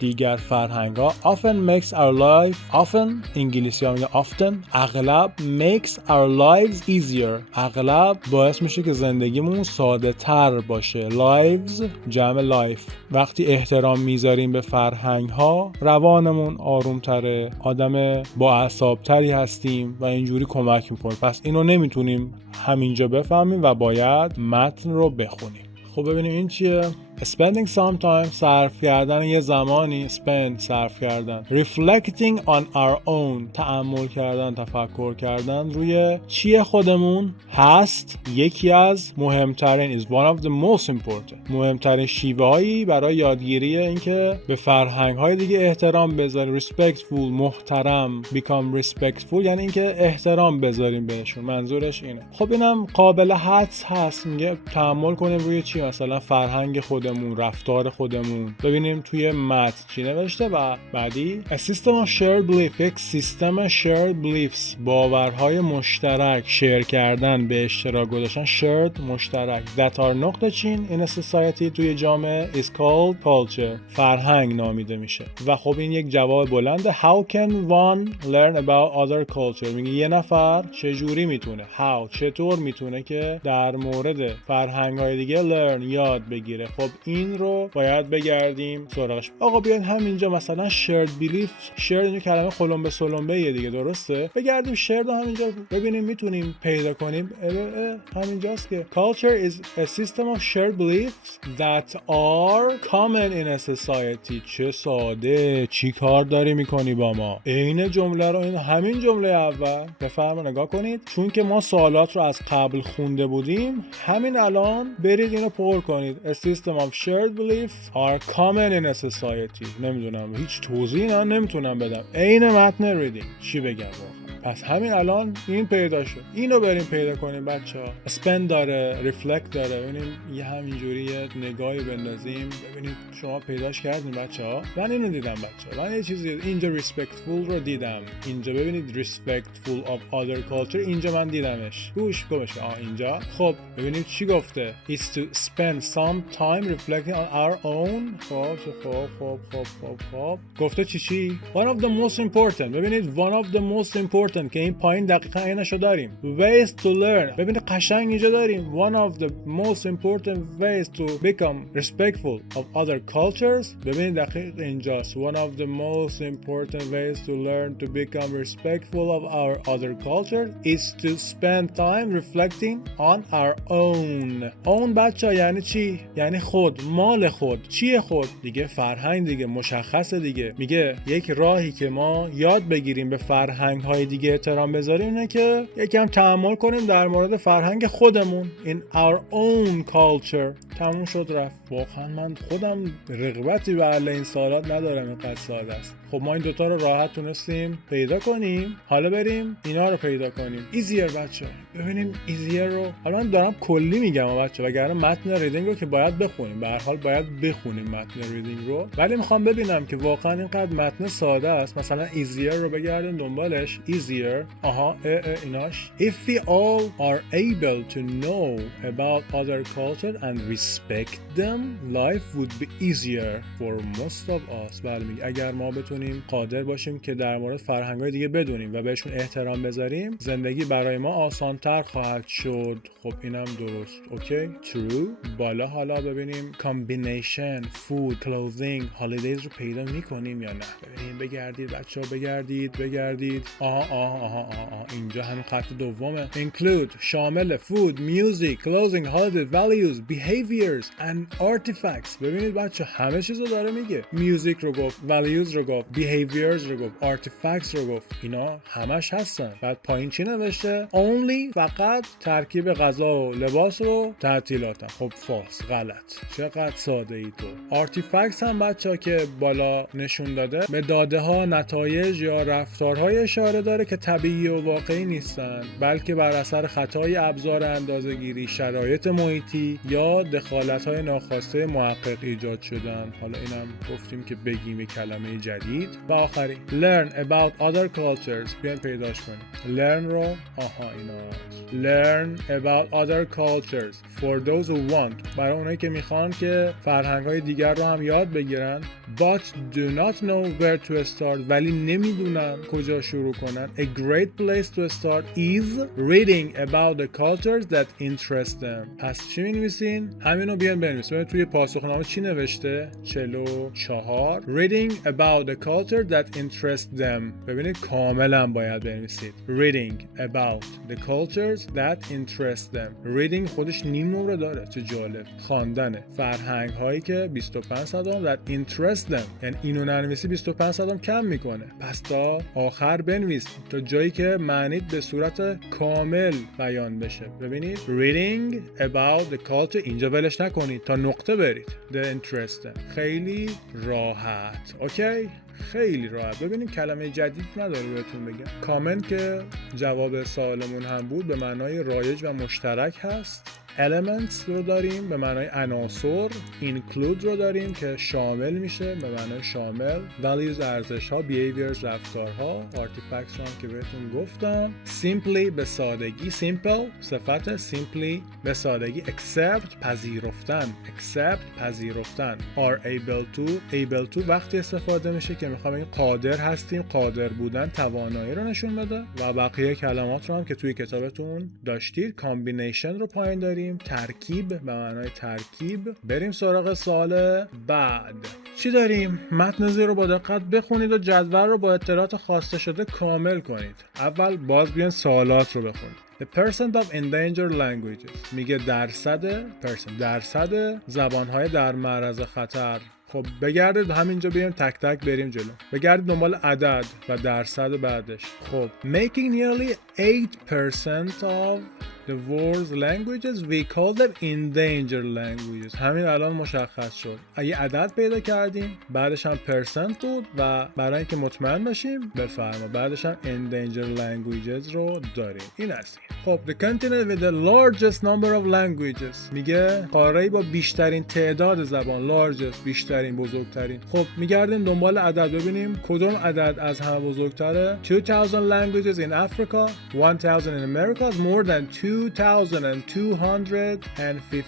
دیگر فرهنگ ها. Often makes our life، often انگلیسی ها میگه often، اغلب makes our lives easier، اغلب باعث میشه که زندگیمون ساده تر باشه. lives جمع life. وقتی احترام میذاریم به فرهنگ ها روانمون آروم تره، آدم با اعصاب تری هستیم و اینجوری کمک میکنه. پس اینو نمیتونیم همینجا بفهمیم و باید متن رو بخونیم. خب ببینیم این چیه؟ spending some time، صرف کردن یه زمانی. spend صرف کردن. reflecting on our own، تأمل کردن، تفکر کردن روی چیه خودمون هست. یکی از مهمترین is one of the most important، مهمترین شیوه هایی برای یادگیری این که به فرهنگ های دیگه احترام بذاریم. respectful محترم، become respectful یعنی اینکه احترام بذاریم بهشون. منظورش اینه. خب اینم قابل حدس هست. میگه تأمل کنیم روی چی؟ مثلا فرهنگ خودمون خودمون، رفتار خودمون. ببینیم توی متن چی نوشته و بعدی A system of shared belief، یک سیستم shared beliefs، باورهای مشترک، شیر کردن، به اشتراک گذاشتن، shared مشترک، that are نقطه چین in a society توی جامعه is called culture، فرهنگ نامیده میشه. و خب این یک جواب بلنده. How can one learn about other culture؟ میگه یه نفر چجوری میتونه، چطور میتونه که در مورد فرهنگ‌های دیگه learn، یاد بگیره. خب این رو باید بگردیم سراغش. آقا بیاین همینجا مثلا shared belief، shared اینجا کلمه خلنبه سلنبه یه دیگه، درسته؟ بگردیم shared رو همینجا ببینیم میتونیم پیدا کنیم. همینجاست که culture is a system of shared beliefs that are common in a society. چه ساده، چی کار داری میکنی با ما؟ این جمله رو، این همین جمله اول بفرما نگاه کنید. چون که ما سوالات رو از قبل خونده بودیم، همین الان برید اینو پر کنید. A system of shared beliefs are common in a society. نمیدونم، هیچ توضیحی نمیتونم بدم. عین متن ریدینگ چی بگم واقعا. پس همین الان این پیدا شد. اینو بریم پیدا کنیم بچه‌ها. اسپند داره، ریفلکت داره. ببینیم یه همینجوری یه نگاهی بندازیم ببینید شما پیداش کردین بچه‌ها. من اینو دیدم بچه‌ها. من یه چیزی اینجا respectful رو دیدم. اینجا ببینید respectful of other culture، اینجا من دیدمش. گوش اینجا. خب ببینید چی گفته. Is to spend some time reflecting on our own. خب گفته چی؟ One of the most important. ببینید one of the most important که این پایین دقیقاً اینشو داریم. Ways to learn. ببینید قشنگ اینجا داریم. One of the most important ways to become respectful of other cultures. ببینید دقیق اینجاست. One of the most important ways to learn to become respectful of our other culture is to spend time reflecting on our own. own بچه یعنی چی؟ یعنی خود، مال خود. چیه خود؟ دیگه فرهنگ دیگه، مشخصه دیگه. میگه یک راهی که ما یاد بگیریم به فرهنگ های دیگه احترام بذاریم اینه که یکم تأمل کنیم در مورد فرهنگ خودمون. in our own culture. تموم شد رفت. واقعا من خودم رغبتی به حل این سوالات ندارم، اینقدر ساده است. خب ما این دوتا رو راحت تونستیم پیدا کنیم. حالا بریم اینا رو پیدا کنیم. easier بچه ببینیم easier رو. حالا من دارم کلی میگم بچه، وگرنه متن ریدینگ رو که باید بخونیم، به هر حال باید بخونیم متن ریدینگ رو، ولی میخوام ببینم که واقعا اینقدر متن ساده است. مثلا easier رو بگردیم دنبالش. easier ایناش. if we all are able to know about other culture and respect them, life would be easier for most of us. بله میگه اگر ما بتونیم قادر باشیم که در مورد فرهنگ‌های دیگه بدونیم و بهشون احترام بذاریم، زندگی برای ما آسان‌تر خواهد شد. خب اینم درست. اوکی. true. بالا حالا ببینیم combination food clothing holidays رو پیدا می‌کنیم یا نه. ببینیم بگردید بچه‌ها، بگردید. اینجا همین خط دومه. include شامل food music clothing holiday values behaviors and artifacts. ببینید بچه همه چیزو داره میگه. music رو گفت، values رو گفت، behaviors رو گفت، artifacts رو گفت. اینا همش هستن. بعد پایین چی نوشته؟ only فقط ترکیب غذا و لباس و تعطیلاتن. خب فالس، غلط. چقدر ساده ای تو. artifacts هم بچه که بالا نشون داده به داده ها، نتایج یا رفتارهای اشاره داره که طبیعی و واقعی نیستن، بلکه بر اثر خطای ابزار اندازه‌گیری، شرایط محیطی یا دخالت‌های ناخواسته محقق ایجاد شدن. حالا اینم گفتیم که بگیم کلمه جدید. و آخری learn about other cultures. بیاین پیداش کنیم. learn رو learn about other cultures for those who want. برای اونایی که میخوان که فرهنگ‌های دیگر رو هم یاد بگیرن. but do not know where to start. ولی نمیدونن کجا شروع کنن. a great place to start is reading about the cultures that interest them. پس چی می‌نویسین؟ همینو بیان بنویسین. توی پاسخنامه چی نوشته؟ 44 reading about the culture that interest them. ببینید کاملا باید بنویسید. reading about the cultures that interest them. reading خودش نیم نمره داره. چه جالب. خواندن فرهنگ هایی که 25 صدام that interest them. یعنی اینو ننویسی 25 صدام کم میکنه. پس تا آخر بنویس تا جایی که معنی به صورت کامل بیان بشه. ببینید reading about the culture، اینجا ولش نکنید تا نقطه برید. the interest them. خیلی راحت. اوکی؟ خیلی راحت. ببینید کلمه جدید نداره بهتون بگم. کامن که جواب سوالمون هم بود به معنای رایج و مشترک هست. elements رو داریم به معنای عناصر، include رو داریم که شامل میشه به معنای شامل، values ارزش‌ها، behaviors رفتارها، artifacts رو هم که بهتون گفتم. simply به سادگی، simple صفت simply به سادگی، accept پذیرفتن، accept پذیرفتن، are able to وقتی استفاده میشه که میخوام بگیم قادر هستیم، قادر بودن توانایی رو نشون بده. و بقیه کلمات رو هم که توی کتابتون داشتید. combination رو پایین داریم، ترکیب به معنای ترکیب. بریم سراغ سوال بعد. چی داریم؟ متن زیر رو با دقت بخونید و جدول رو با اطلاعات خواسته شده کامل کنید. اول باز بیان سوالات رو بخونید. The percent of endangered languages میگه درصد زبانهای در معرض خطر. خب بگردید همینجا بیایم تک تک بریم جلو. بگردید دنبال عدد و درصد بعدش. خب making nearly 8% of the world's languages we call them endangered languages. همین الان مشخص شد. اگه عدد پیدا کردیم بعدش هم percent بود و برای اینکه مطمئن باشیم بفرما بعدش هم endangered languages رو داریم. این است. خب the continent with the largest number of languages میگه قاره‌ای با بیشترین تعداد زبان، largest بیشترین، بزرگترین. خب میگردیم دنبال عدد ببینیم کدوم عدد از همه بزرگتره. 2000 languages in Africa, 1000 in America, more than 2250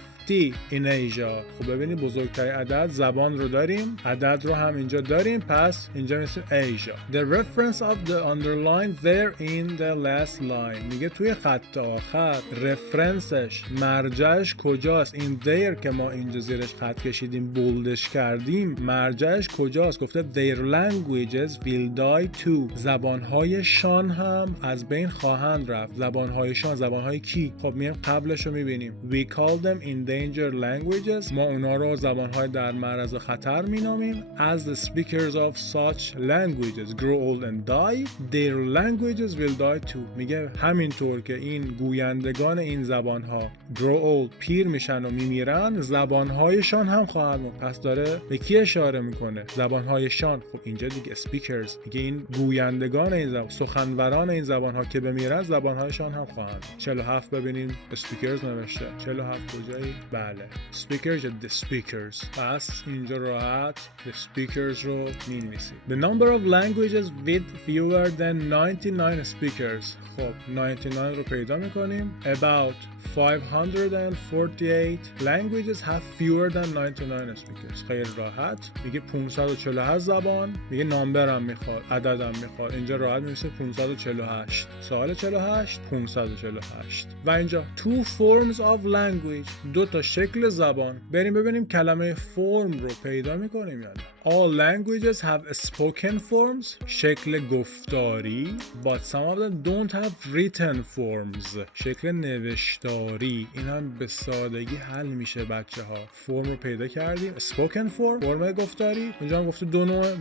in Asia. خب ببینید بزرگترین عدد زبان رو داریم، عدد رو هم اینجا داریم، پس اینجا میشه Asia. The reference of the underline there in the last line میگه توی خط آخر رفرنسش، مرجعش کجاست؟ این there که ما اینجا زیرش خط کشیدیم بولدش کردیم، مرجعش کجاست؟ گفته their languages will die too. زبانهایشان هم از بین خواهند رفت. زبانهایشان، زبانهای کی؟ خب میایم قبلش رو میبینیم. We call them endangered languages. ما اونا رو زبانهای در معرض خطر مینامیم. As the speakers of such languages grow old and die, their languages will die too. میگه همینطور که این گویندگان این زبانها grow old پیر میشن و میمیرن، زبانهایشان هم خواهند مرد. پس داره به کی اشاره میکنه؟ زبانهایشان. خب اینجا دیگه speakers میگه این گویندگان این زبان، سخنوران این زبانها که بمیرن زبانهایشان هم خواهند. 47 ببینیم speakers نوشته. 47 کجایی؟ بله speakers یا the speakers. پس اینجا راحت the speakers رو می‌نویسید. The number of languages with fewer than 99 speakers. خب 99 رو پیدا می‌کنیم. About 548 languages have fewer than 99 speakers. خیلی راحت. میگه 548 زبان، میگه نامبر هم میخواد، عدد هم میخواد. اینجا راحت میشه 548. سوال 48 548. و اینجا two forms of language، دو تا شکل زبان. بریم ببینیم کلمه فرم رو پیدا میکنیم یا نه. All languages have spoken forms، شکل گفتاری. But some of them don't have written forms، شکل نوشتاری. این هم به سادگی حل میشه بچه ها. فرم رو پیدا کردیم. spoken form، فرم گفتاری. اینجا هم گفته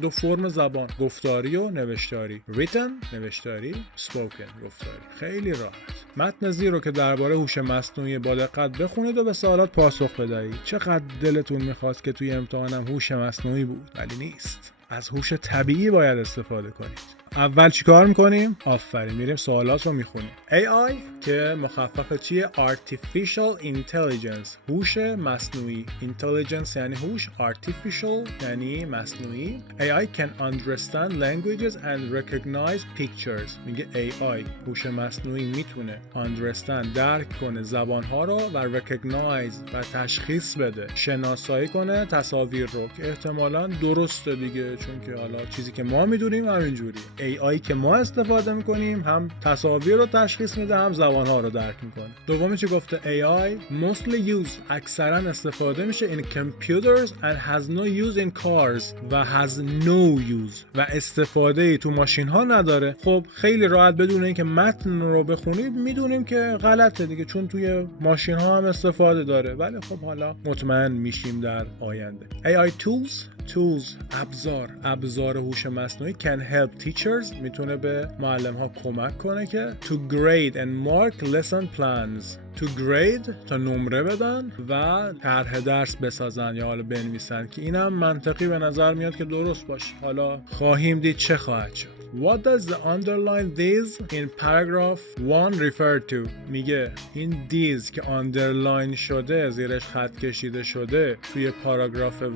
دو فرم زبان، گفتاری و نوشتاری. written نوشتاری، spoken گفتاری. خیلی راحت. متن زیر رو که درباره هوش مصنوعی با دقت بخونید و به سوالات پاسخ بدهید. چقدر دلتون میخواست که توی امتحانم هوش مصنوعی بود، ولی نیست. از هوش طبیعی باید استفاده کنید. اول چیکار میکنیم؟ آفرین، میریم سوالات رو میخونیم. AI که مخفف چیه؟ Artificial Intelligence، هوش مصنوعی. Intelligence یعنی هوش، Artificial یعنی مصنوعی. AI can understand languages and recognize pictures. میگه AI هوش مصنوعی میتونه understand درک کنه زبانها رو و recognize و تشخیص بده، شناسایی کنه تصاویر رو، که احتمالاً درسته دیگه، چون که حالا چیزی که ما میدونیم همینجوریه. AI که ما استفاده میکنیم هم تصاویر رو تشخیص میده هم زبانها رو درک میکنه. دومی چی گفته؟ AI mostly used، اکثرا استفاده میشه in computers and has no use in cars و has no use و استفاده تو ماشین ها نداره. خب خیلی راحت بدون اینکه متن رو بخونید میدونیم که غلطه دیگه، چون توی ماشین ها هم استفاده داره. ولی خب حالا مطمئن میشیم در آینده. AI tools ابزار هوش مصنوعی can help teachers، میتونه به معلم ها کمک کنه که to grade and mark lesson plans، to grade تا نمره بدن و طرح درس بسازن یا حالا بنویسن، که اینم منطقی به نظر میاد که درست باشه. حالا خواهیم دید چه خواهد شد. What does the underline these in paragraph 1 refer to? میگه این these که underline شده، زیرش خط کشیده شده توی پاراگراف 1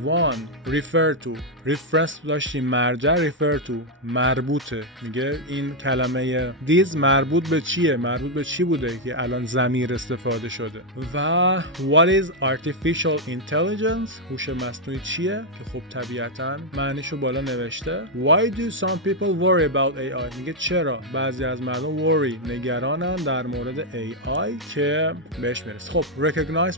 refer to، reference داشتیم، مرجع refer to مربوطه. میگه این کلمه these مربوط به چیه؟ مربوط به چی بوده که الان ضمیر استفاده شده؟ و what is artificial intelligence؟ هوش مصنوعی چیه؟ که خب طبیعتاً معنیشو بالا نوشته. Why do some people worry about AI؟ میگه چرا بعضی از مردم worry نگرانن در مورد AI که بهش میرسه. خب recognize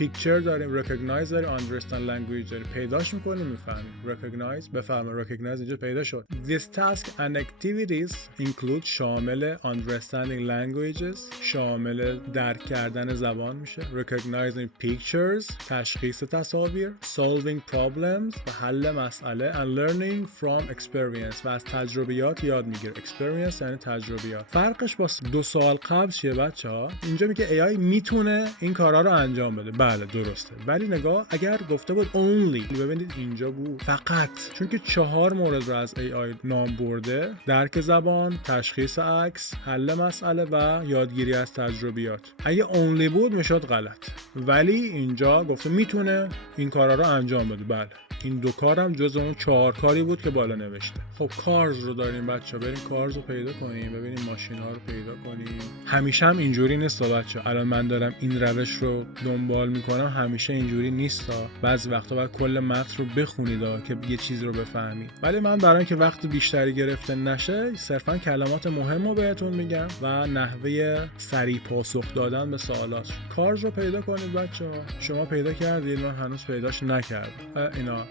picture داریم، recognize داریم، understand language داریم، پیداش میکنیم میفهمیم. recognize بفهمه recognize اینجا پیدا شد. This task and activities include شامل understanding languages، شامل درک کردن زبان میشه، recognizing pictures تشخیص تصاویر، solving problems و حل مسئله، and learning from experience و از تجربیات یاد میگیره. experience یعنی تجربیات. فرقش با 2 سال قبل چیه بچه‌ها؟ اینجا میگه AI میتونه این کارا رو انجام بده. بله درسته، ولی نگاه اگر گفته بود only، ببینید اینجا بود فقط، چون که 4 مورد رو از AI نام برده: درک زبان، تشخیص عکس، حل مسئله و یادگیری از تجربیات. اگه only بود میشد غلط، ولی اینجا گفته میتونه این کارا رو انجام بده. بله این 2 کارم جز اون 4 کاری بود که بالا نوشته. خب کارز رو داریم بچه، بریم کارز رو پیدا کنیم، ببینیم ماشین ها رو پیدا کنیم. همیشه هم اینجوری نیست بچه. الان من دارم این روش رو دنبال میکنم، همیشه اینجوری نیست. بعضی وقتا باید کل متن رو بخونید که یه چیز رو بفهمید. ولی من برای اینکه وقت بیشتری گرفته نشه صرفا کلمات مهم رو بهتون میگم و نحوه سریع پاسخ دادن به سوالات. کارز رو پیدا کنید بچه. شما پیدا کردید، من هنوز پیداش نکردم. اینا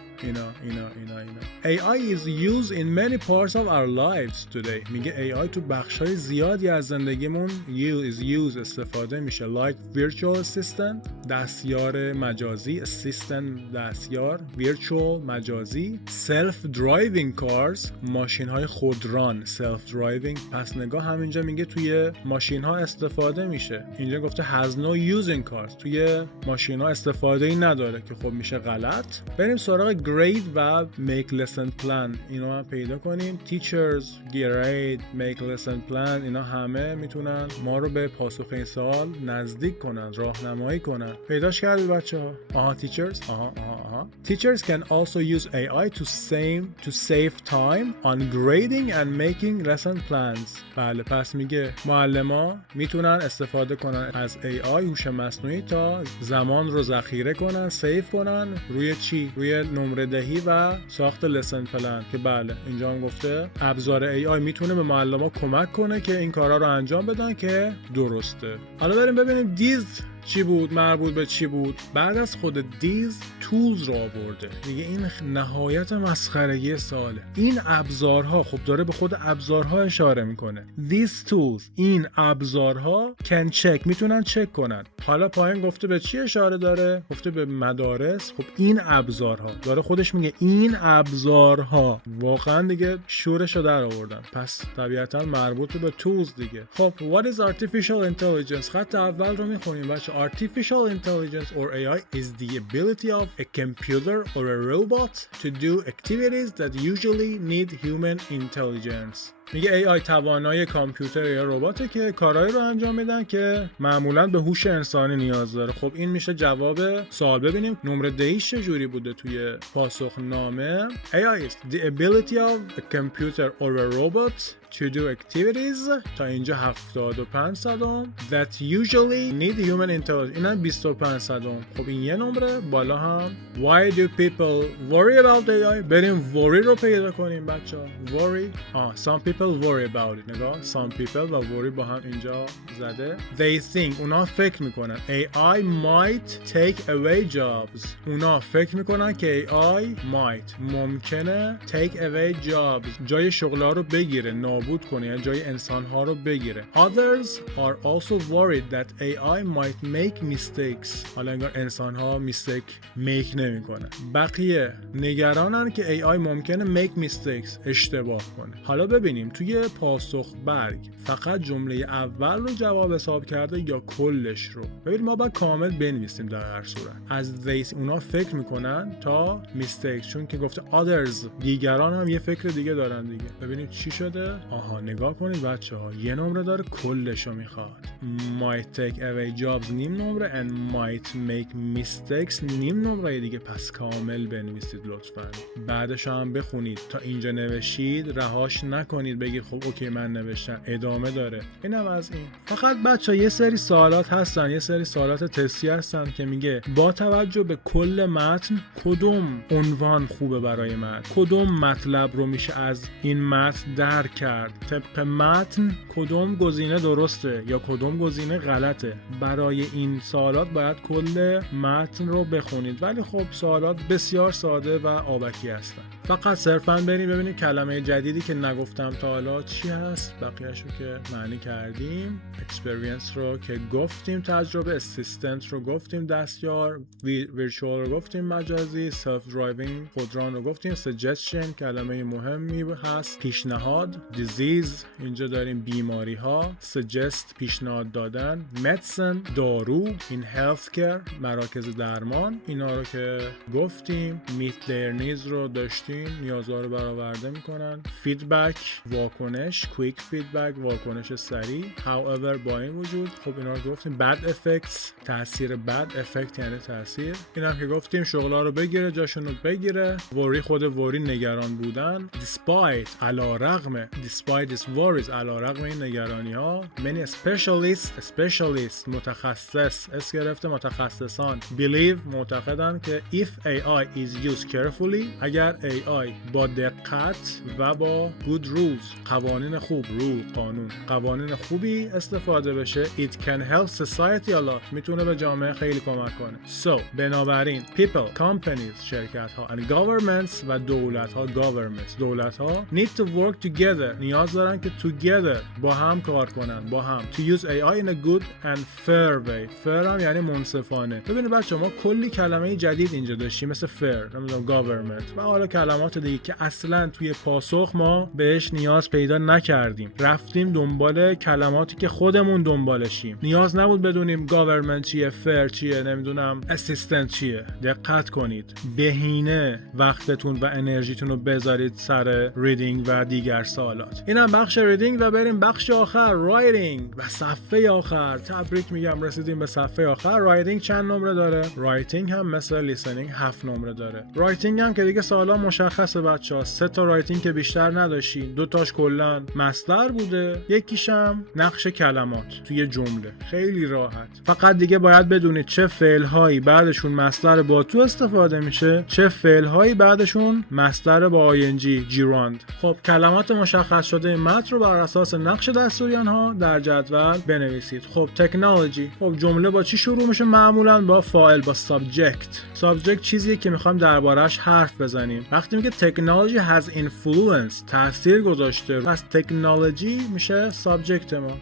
AI is used in many parts of our lives today. میگه AI تو بخش‌های زیادی از زندگیمون استفاده میشه. Like virtual assistant دستیار مجازی، assistant دستیار، virtual مجازی، self-driving cars ماشین‌های خودران، self-driving. پس نگاه همینجا میگه توی ماشین‌ها استفاده میشه. اینجا گفته has no use in cars، توی ماشین‌ها استفاده‌ای نداره که خب میشه غلط. بریم سراغ grade و make lesson plan. اینا هم پیدا کنیم. teachers grade make lesson plan اینا همه میتونن ما رو به پاسخ این سوال نزدیک کنن، راهنمایی کنن. پیداش کردید بچه‌ها؟ teachers teachers can also use AI to save time on grading and making lesson plans. بله پس میگه معلما میتونن استفاده کنن از AI هوش مصنوعی تا زمان رو ذخیره کنن، سیو کنن روی چی؟ روی نمره دهی و ساخت لسن پلن. که بله اینجا هم گفته ابزار AI میتونه به معلما کمک کنه که این کارا رو انجام بدن که درسته. حالا بریم ببینیم دیز چی بود، مربوط به چی بود. بعد از خود دیز تولز رو آورده. میگه این نهایت مسخرگی ساله. این ابزارها، خب داره به خود ابزارها اشاره میکنه. These tools این ابزارها can check میتونن چک کنن. حالا پایین گفته به چی اشاره داره؟ گفته به مدارس. خب این ابزارها داره خودش میگه این ابزارها. واقعا دیگه شورشو در آوردن. پس طبیعتا مربوط به tools دیگه. خب what is artificial intelligence؟ خط اول رو میخونیم بچه. Artificial intelligence or AI is the ability of a computer or a robot to do activities that usually need human intelligence. میگه AI توانایی کامپیوتر یا رباته که کارهایی رو انجام میدن که معمولاً به هوش انسانی نیاز داره. خب این میشه جواب سوال. ببینیم نمره دهیش چجوری بوده توی پاسخنامه. AI is the ability of a computer or a robot to do activities تا اینجا 75 that usually need human intelligence. این هم 25 خب این یه نمره. بالا هم why do people worry about AI؟ بریم worry رو پیدا کنیم بچه ها. worry some people worry about it. نگاه some people و worry با هم اینجا زده. they think اونا فکر میکنن AI might take away jobs. اونا فکر میکنن که AI might ممکنه take away jobs جای شغل‌ها رو بگیره، نابود کنه یا جای انسان‌ها رو بگیره. Others are also worried that AI might make mistakes. حالا انگار انسان‌ها mistake make نمی‌کنن. بقیه نگرانن که AI ممکنه make mistakes، اشتباه کنه. حالا ببینیم توی پاسخ برگ فقط جمله اول رو جواب حساب کرده یا کلش رو. ببین ما باید کامل بنویسیم در هر صورت. از this اونا فکر میکنن تا mistakes، چون که گفته others دیگران هم یه فکر دیگه دارن دیگه. ببینید چی شده؟ آها نگاه کنید بچه‌ها، یه نمره داره کلش رو میخواد. might take away jobs نیم نمره and might make mistakes نیم نمره دیگه. پس کامل بنویسید لطفاً. بعدش هم بخونید تا اینجا نوشید رهاش نکنید بگید خب اوکی من نوشتم، ادامه داره. اینم از این. فقط بچه یه سری سوالات هستن، یه سری سوالات تستی هستن که میگه با توجه به کل متن کدوم عنوان خوبه برای من، کدوم مطلب رو میشه از این متن درک کرد، طبق متن کدوم گزینه درسته یا کدوم گزینه غلطه. برای این سوالات باید کل متن رو بخونید، ولی خب سوالات بسیار ساده و آبکی هستن. فقط صرفاً بریم ببینیم کلمه جدیدی که نگفتم تا حالا چی هست. بقیه‌شو که معنی کردیم. experience رو که گفتیم، تجربه، assistant رو گفتیم دستیار، virtual رو گفتیم مجازی، self driving خودران رو گفتیم، suggestion کلمه مهمی هست، پیشنهاد، disease اینجا داریم بیماری ها، suggest پیشنهاد دادن، medicine دارو، این healthcare مراکز درمان، اینا رو که گفتیم. meet their needs رو داشتیم، نیازها رو برآورده میکنن. feedback واکنش، quick feedback واکنش سریع. however با این وجود خب اینا رو گفتیم. bad effects تاثیر bad effect یعنی تاثیر. اینا که گفتیم شغلا رو بگیره جاشون رو بگیره. worry خود worry نگران بودن. despite علی رغم، despite this worries علی رغم این نگرانی ها. many specialists متخصص، اس گرفته متخصصان. believe معتقدن که if AI is used carefully اگر AI با دقت و با good rules قوانین خوب، قوانین خوبی استفاده بشه it can help society a lot میتونه به جامعه خیلی کمک کنه. so بنابراین people companies شرکت ها and governments و دولت ها need to work together نیاز دارن که together با هم کار کنن، با هم to use AI in a good and fair way. fair هم یعنی منصفانه. ببینید بچه ما کلی کلمه جدید اینجا داشتیم مثل fair، نمیدونم government و حالا کلمات دیگه که اصلا توی پاسخ ما بهش نیاز پیدا نکردیم. رفتیم دنبال کلماتی که خودمون دنبالشیم. نیاز نبود بدونیم government چیه، fair چیه، نمیدونم assistant چیه. دقت کنید. بهینه وقتتون و انرژیتون رو بذارید سر ریدینگ و دیگر سوالات. اینم بخش ریدینگ و بریم بخش آخر رایتینگ و صفحه آخر. تبریک میگم رسیدیم به صفحه آخر. رایتینگ چند نمره داره؟ رایتینگ هم مثل لیسنینگ 7 نمره داره. رایتینگ هم که دیگه سوالا مشخصه بچه‌ها. 3 تا رایتینگ که بیشتر نداشتین، 2 تاش کلا مصدر بوده، یکیشم نقش کلمات توی جمله. خیلی راحت. فقط دیگه باید بدونید چه فعل هایی بعدشون مصدر با تو استفاده میشه، چه فعل هایی بعدشون مصدر با ing gerund. خب کلمات مشخص شده متن رو بر اساس نقش دستوریان ها در جدول بنویسید. خب تکنولوژی، خب جمله با چی شروع میشه؟ معمولا با فاعل، با سابجکت چیزیه که میخوایم دربارش حرف بزنیم. وقتی میگه technology has influence تاثیر گذاشته، پس تکنولوژی میشه سابجکت ما.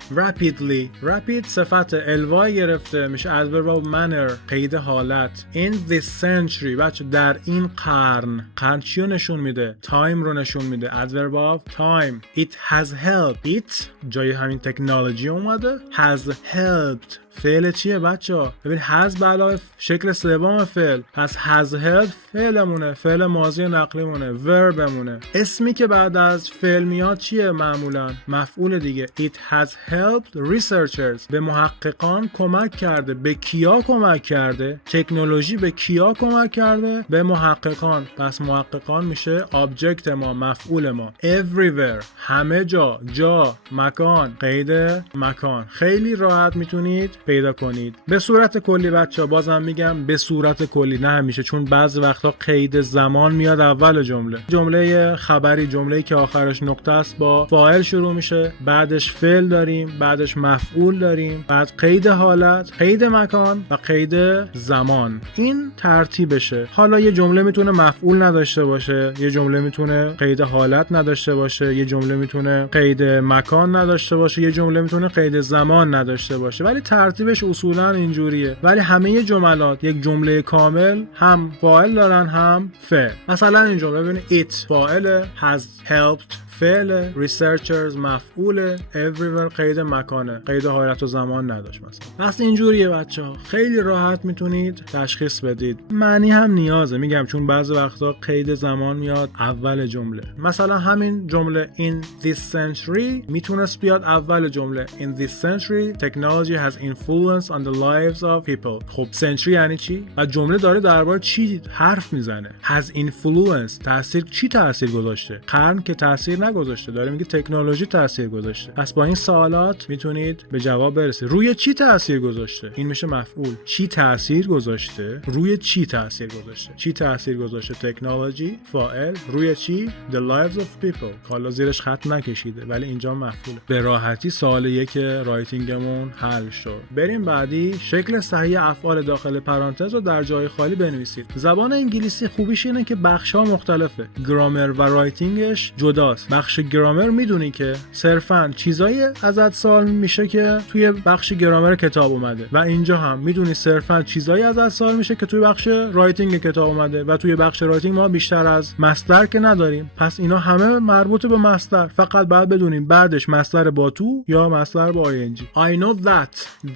rapid صفت الوای گرفته میشه adverb manner قید حالت. in this century بچه در این قرن چیو نشون میده؟ تایم رو نشون میده. adverb of time. it has helped. it جای همین تکنولوژی اومده. has helped فعل چیه بچه‌ها؟ ببین has به علاوه شکل سوم فعل، پس has helped فعلمونه، فعل ماضی نقلیمونه، وربمونه. اسمی که بعد از فعل میاد چیه معمولا؟ مفعول دیگه. it has helped researchers به محققان کمک کرده. به کیا کمک کرده؟ تکنولوژی به کیا کمک کرده؟ به محققان. پس محققان میشه object ما، مفعول ما. everywhere همه جا، مکان قید مکان. خیلی راحت میتونید پیدا کنید. به صورت کلی بچه‌ها بازم میگم به صورت کلی، نه همیشه، چون بعضی وقتا قید زمان میاد اول جمله خبری، جمله‌ای که آخرش نقطه است با فاعل شروع میشه، بعدش فعل داریم، بعدش مفعول داریم، بعد قید حالت، قید مکان و قید زمان. این ترتیبشه. حالا یه جمله میتونه مفعول نداشته باشه، یه جمله میتونه قید حالت نداشته باشه، یه جمله میتونه قید مکان نداشته باشه، یه جمله میتونه قید زمان نداشته باشه، ولی ترتیبش اصولا اینجوریه. ولی همه جملات یک جمله کامل هم فاعل دارن هم فعل. مثلا این جمله ببینید it فاعل، has helped فعل، researchers مفعول، everywhere قید مکانه، قید حالت و زمان نداشت مثلا. اصلا اینجوریه بچه‌ها، خیلی راحت میتونید تشخیص بدید. معنی هم نیازه، میگم چون بعضی وقتا قید زمان میاد اول جمله. مثلا همین جمله in this century میتونست بیاد اول جمله. in this century technology has influence on the lives of people. خب century یعنی چی؟ و جمله داره درباره چی حرف میزنه؟ has influence تاثیر، چی تاثیر گذاشته؟ قرن که تاثیر نگذاشته، داره میگه تکنولوژی تاثیر گذاشته. پس با این سوالات میتونید به جواب برسید. روی چی تاثیر گذاشته؟ این میشه مفعول. چی تاثیر گذاشته؟ روی چی تاثیر گذاشته؟ چی تاثیر گذاشته؟ تکنولوژی فاعل، روی چی؟ the lives of people. حالا زیرش خط نکشیده ولی اینجا مفعوله. به راحتی سوال یک رایتینگمون حل شد. بریم بعدی. شکل صحیح افعال داخل پرانتز رو در جای خالی بنویسید. زبان انگلیسی خوبیش اینه که بخش‌ها مختلفه. گرامر و رایتینگش جداست. بخش گرامر میدونی که صرفاً چیزایی ازت سوال میشه که توی بخش گرامر کتاب اومده و اینجا هم میدونی صرفاً چیزایی ازت سوال میشه که توی بخش رایتینگ کتاب اومده و توی بخش رایتینگ ما بیشتر از مصدر که نداریم. پس اینا همه مربوط به مصدر، فقط باید بدونیم بعدش مصدر با تو یا مصدر با ing. I know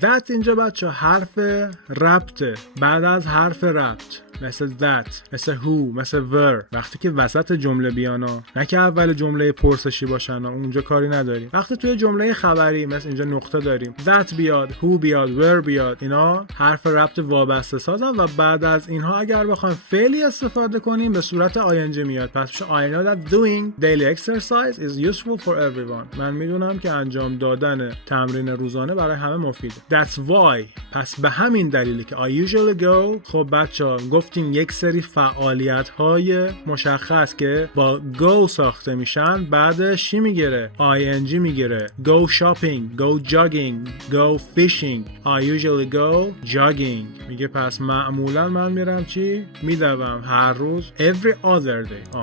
that اینجا بچه حرف ربطه، بعد از حرف ربط مثل that، مثل who، مثل were. وقتی که وسط جمله بیانا، نه که اول جمله پرسشی باشن، اونجا کاری نداریم. وقتی توی جمله خبری مثل اینجا نقطه داریم، that بیاد، who بیاد، were بیاد، اینا حرف ربط وابسته سازن و بعد از اینها اگر بخوایم فعلی استفاده کنیم به صورت ing میاد. پس میشه I know that doing daily exercise is useful for everyone. من میدونم که انجام دادن تمرین روزانه برای همه مفیده. That's why. پس به همین دلیلی که I usually go. خب بچه‌ها گفتیم یک سری فعالیت‌های مشخص که با go ساخته میشن، بعدش چی میگیره؟ ing میگیره. Go shopping, go jogging, go fishing. I usually go jogging. میگه پس معمولا من میرم چی؟ میدوم هر روز. Every other day.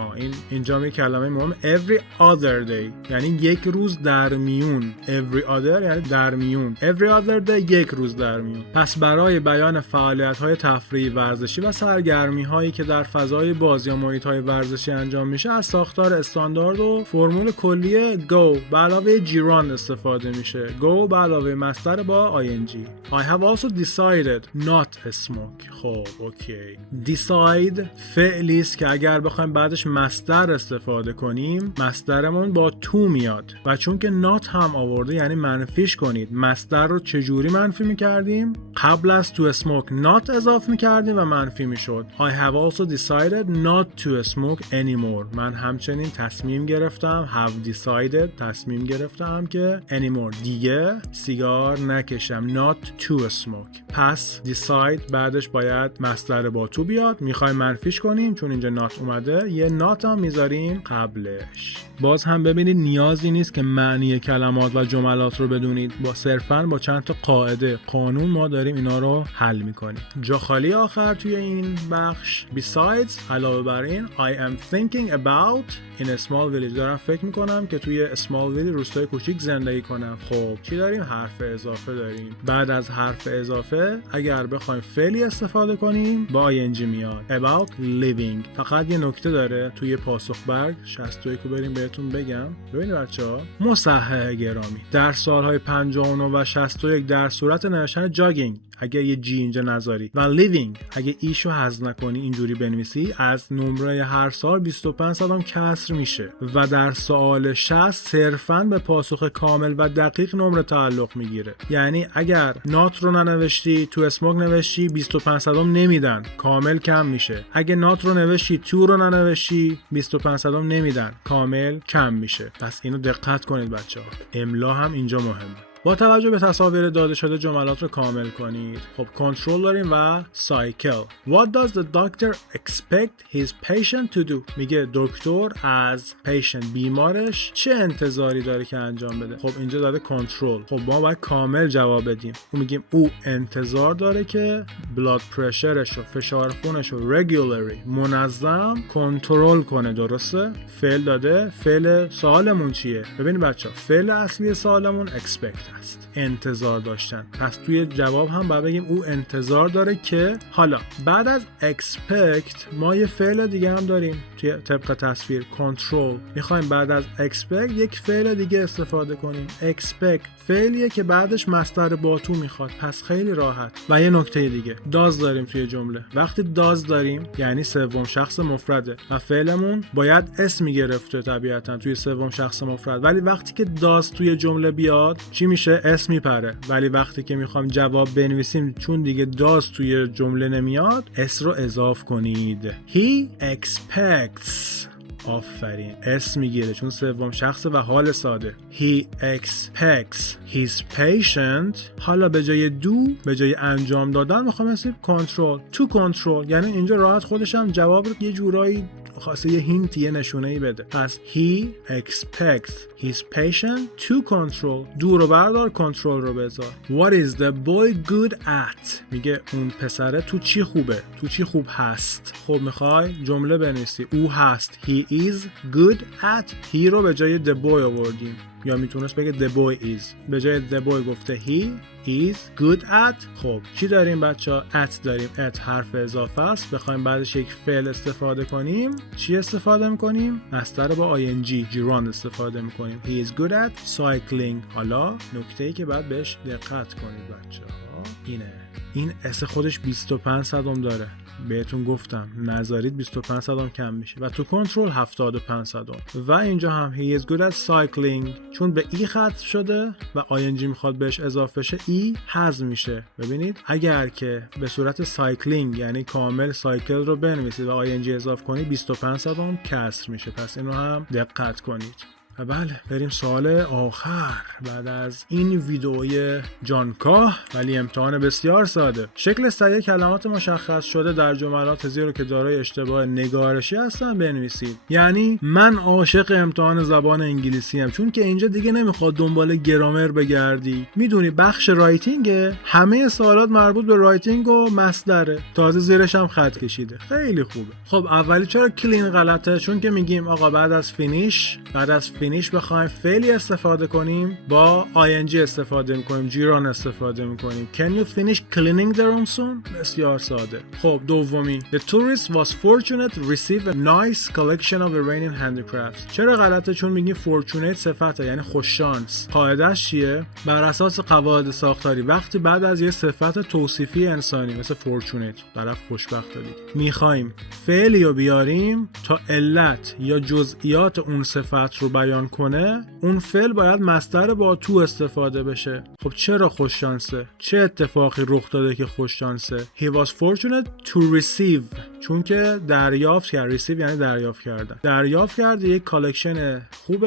اینجا می کلمه مهم every other day یعنی یک روز در میون. Every other یعنی در میون. Every other day یک روز در میون. پس برای بیان فعالیت‌های تفریحی، ورزشی و سرگرمی هایی که در فضای باز یا محیط های ورزشی انجام میشه از ساختار استاندارد و فرمول کلی go به علاوه جیران استفاده میشه. go به علاوه مصدر با ing. I have also decided not to smoke. خب اوکی. decide فعلی است که اگر بخوایم بعدش مصدر استفاده کنیم مصدرمون با to میاد و چون که not هم آورده یعنی منفیش کنید. مصدر رو چجوری منفی میکردیم؟ قبل از to smoke not اضافه میکردیم و منفی میشد. I have also decided not to smoke anymore. من همچنین تصمیم گرفتم have decided تصمیم گرفتم که anymore دیگه سیگار نکشم. not to smoke. پس decide بعدش باید مصدر با تو بیاد. میخوایم منفیش کنیم چون اینجا not اومده یه not هم میذاریم قبلش. باز هم ببینید نیازی نیست که معنی کلمات و جملات رو بدونید. با صرفاً با چند تا قاعده قانون ما داریم اینا رو حل میکنیم. جا خالی آخر توی این بخش besides علاوه بر این I am thinking about in a small village. دارم فکر میکنم که توی small village روستای کوچیک زندگی کنم. خب چی داریم؟ حرف اضافه داریم. بعد از حرف اضافه اگر بخوایم فعلی استفاده کنیم با ing میاد. about living. فقط یه نکته داره توی پاسخ برگ 61 رو بریم بهتون بگم. ببینید بچه‌ها مصحح گرامی در سالهای 59 و 61 در صورت نوشتن جاگینگ اگه یه جی اینجا نذاری و لیوینگ اگه ایشو حذف نکنی اینجوری بنویسی از نمره هر سال 25 صدام کسر میشه و در سوال 60 صرفاً به پاسخ کامل و دقیق نمره تعلق میگیره. یعنی اگر نات رو ننوشتی تو اسموک نوشتی 25 صدام نمیدن، کامل کم میشه. اگه نات رو نوشتی تو رو ننوشتی 25 صدام نمیدن، کامل کم میشه. پس اینو دقت کنید بچه‌ها. املا هم اینجا مهمه. با توجه به تصاویر داده شده جملات رو کامل کنید. خب کنترل داریم و سایکل. What does the doctor expect his patient to do؟ میگه دکتر از پیشنت بیمارش چه انتظاری داره که انجام بده. خب اینجا داده کنترل. خب ما باید کامل جواب بدیم. میگیم او انتظار داره که بلاد پرشرش و فشار خونش رو regularly منظم کنترل کنه. درسته؟ فعل داده. فعل سوالمون چیه؟ ببینید بچه‌ها، فعل اصلی سوالمون expect است، انتظار داشتن. پس توی جواب هم باید بگیم او انتظار داره که. حالا بعد از expect ما یه فعل دیگه هم داریم توی طبق تصویر control. میخوایم بعد از expect یک فعل دیگه استفاده کنیم. expect فعلیه که بعدش مصدر با تو میخواد، پس خیلی راحت. و یه نکته دیگه does داریم توی جمله. وقتی does داریم یعنی سوم شخص مفرده و فعلمون باید اسمی گرفته طبیعتا توی سوم شخص مفرد، ولی وقتی که does توی جمله بیاد چی میشه؟ اسم میپره. ولی وقتی که میخوام جواب بنویسیم چون دیگه does توی جمله نمیاد اس رو اضاف کنید. He expects. آفرین، اسم میگیره چون سوم شخص و حال ساده. He expects his patient. حالا به جای do، به جای انجام دادن میخوام اسم control. to control یعنی اینجا راحت خودش هم جواب رو یه جورایی خواسته یه هینت، یه نشونه‌ای بده. پس he expects his patient to control. do رو بردار، control رو بذار. What is the boy good at؟ میگه اون پسره تو چی خوبه؟ تو چی خوب هست؟ خب میخوای جمله بنویسی او هست. He is good at. he رو به جای the boy آوردیم، یا میتونست بگه the boy is. به جای the boy گفته he is good at. خب چی داریم بچه؟ at داریم. at حرف اضافه است. بخوایم بعدش یک فعل استفاده کنیم چی استفاده میکنیم؟ مصدر با ing gerund استفاده میکنیم. he is good at cycling. حالا نکته‌ای که باید بهش دقت کنید بچه ها اینه، این اس خودش 25 صدم داره. بهتون گفتم نذارید 25 صدم کم میشه و تو کنترل 75 صدم. و اینجا هم he is good at cycling چون به ای ختم شده و ing میخواد بهش اضافه شه ای حذف میشه. ببینید اگر که به صورت cycling یعنی کامل سایکل رو بنویسید و ing اضافه کنید 25 صدم کسر میشه. پس اینو هم دقت کنید. و بله بریم سوال آخر بعد از این ویدئوی جانکاه ولی امتحان بسیار ساده. شکل صحیح کلمات مشخص شده در جملات زیرا که دارای اشتباه نگارشی هستن بنویسید. یعنی من عاشق امتحان زبان انگلیسی ام چون که اینجا دیگه نمیخواد دنبال گرامر بگردی. میدونی بخش رایتینگ همه سوالات مربوط به رایتینگ و مصدره، تازه زیرش هم خط کشیده. خیلی خوبه. خب اولی چرا کلین غلطه؟ چون که میگیم آقا بعد از فینیش بخوایم فعلی استفاده کنیم با ing استفاده میکنیم، جیران استفاده میکنیم. Can you finish cleaning the room soon؟ بسیار ساده. خب دومی The tourist was fortunate to receive a nice collection of Iranian handicrafts. چرا غلطه؟ چون میگیم fortunate صفته یعنی خوششانس. قاعده‌اش چیه؟ بر اساس قواعد ساختاری وقتی بعد از یه صفت توصیفی انسانی مثل fortunate طرف خوشبخت دیگه میخوایم فعلی رو بیاریم تا علت یا جزئیات اون صفت رو بیان کنه، اون فعل باید مصدر با تو استفاده بشه. خب چرا خوششانسه؟ چه اتفاقی رخ داده که خوششانسه؟ He was fortunate to receive چون که دریافت کرد. receive یعنی دریافت کردن. دریافت کرد یک کالکشن خوب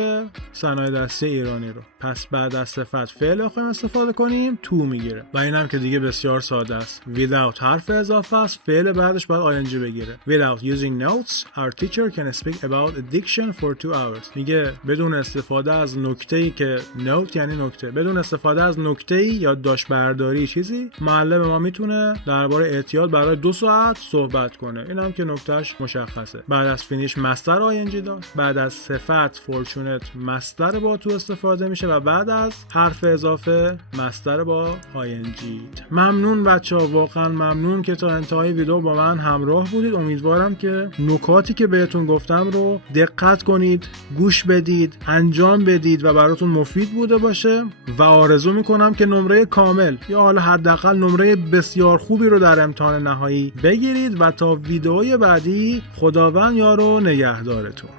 صنایع دستی ایرانی رو. پس بعد از صفت فعل بخوایم استفاده کنیم تو میگیره. و اینم که دیگه بسیار ساده است. without حرف اضافه است، فعل بعدش باید ing بگیره. without using notes our teacher can speak about addiction for 2 hours. میگه بدون استفاده از نکته‌ای که نوت یعنی نکته، بدون استفاده از نکته‌ای یا داشت برداری چیزی معلم ما میتونه درباره اعتیاد برای 2 ساعت صحبت کنه. این هم که نکتهش مشخصه. بعد از فینیش مصدر ing داد، بعد از صفت فورچونت مصدر با تو استفاده میشه و بعد از حرف اضافه مصدر با ing. ممنون بچه‌ها، واقعا ممنون که تا انتهای ویدیو با من همراه بودید. امیدوارم که نکاتی که بهتون گفتم رو دقت کنید، گوش بدید، انجام بدید و براتون مفید بوده باشه و آرزو میکنم که نمره کامل یا حالا حداقل نمره بسیار خوبی رو در امتحان نهایی بگیرید و تا ویدئوی بعدی خداوند یار و نگهدارتون.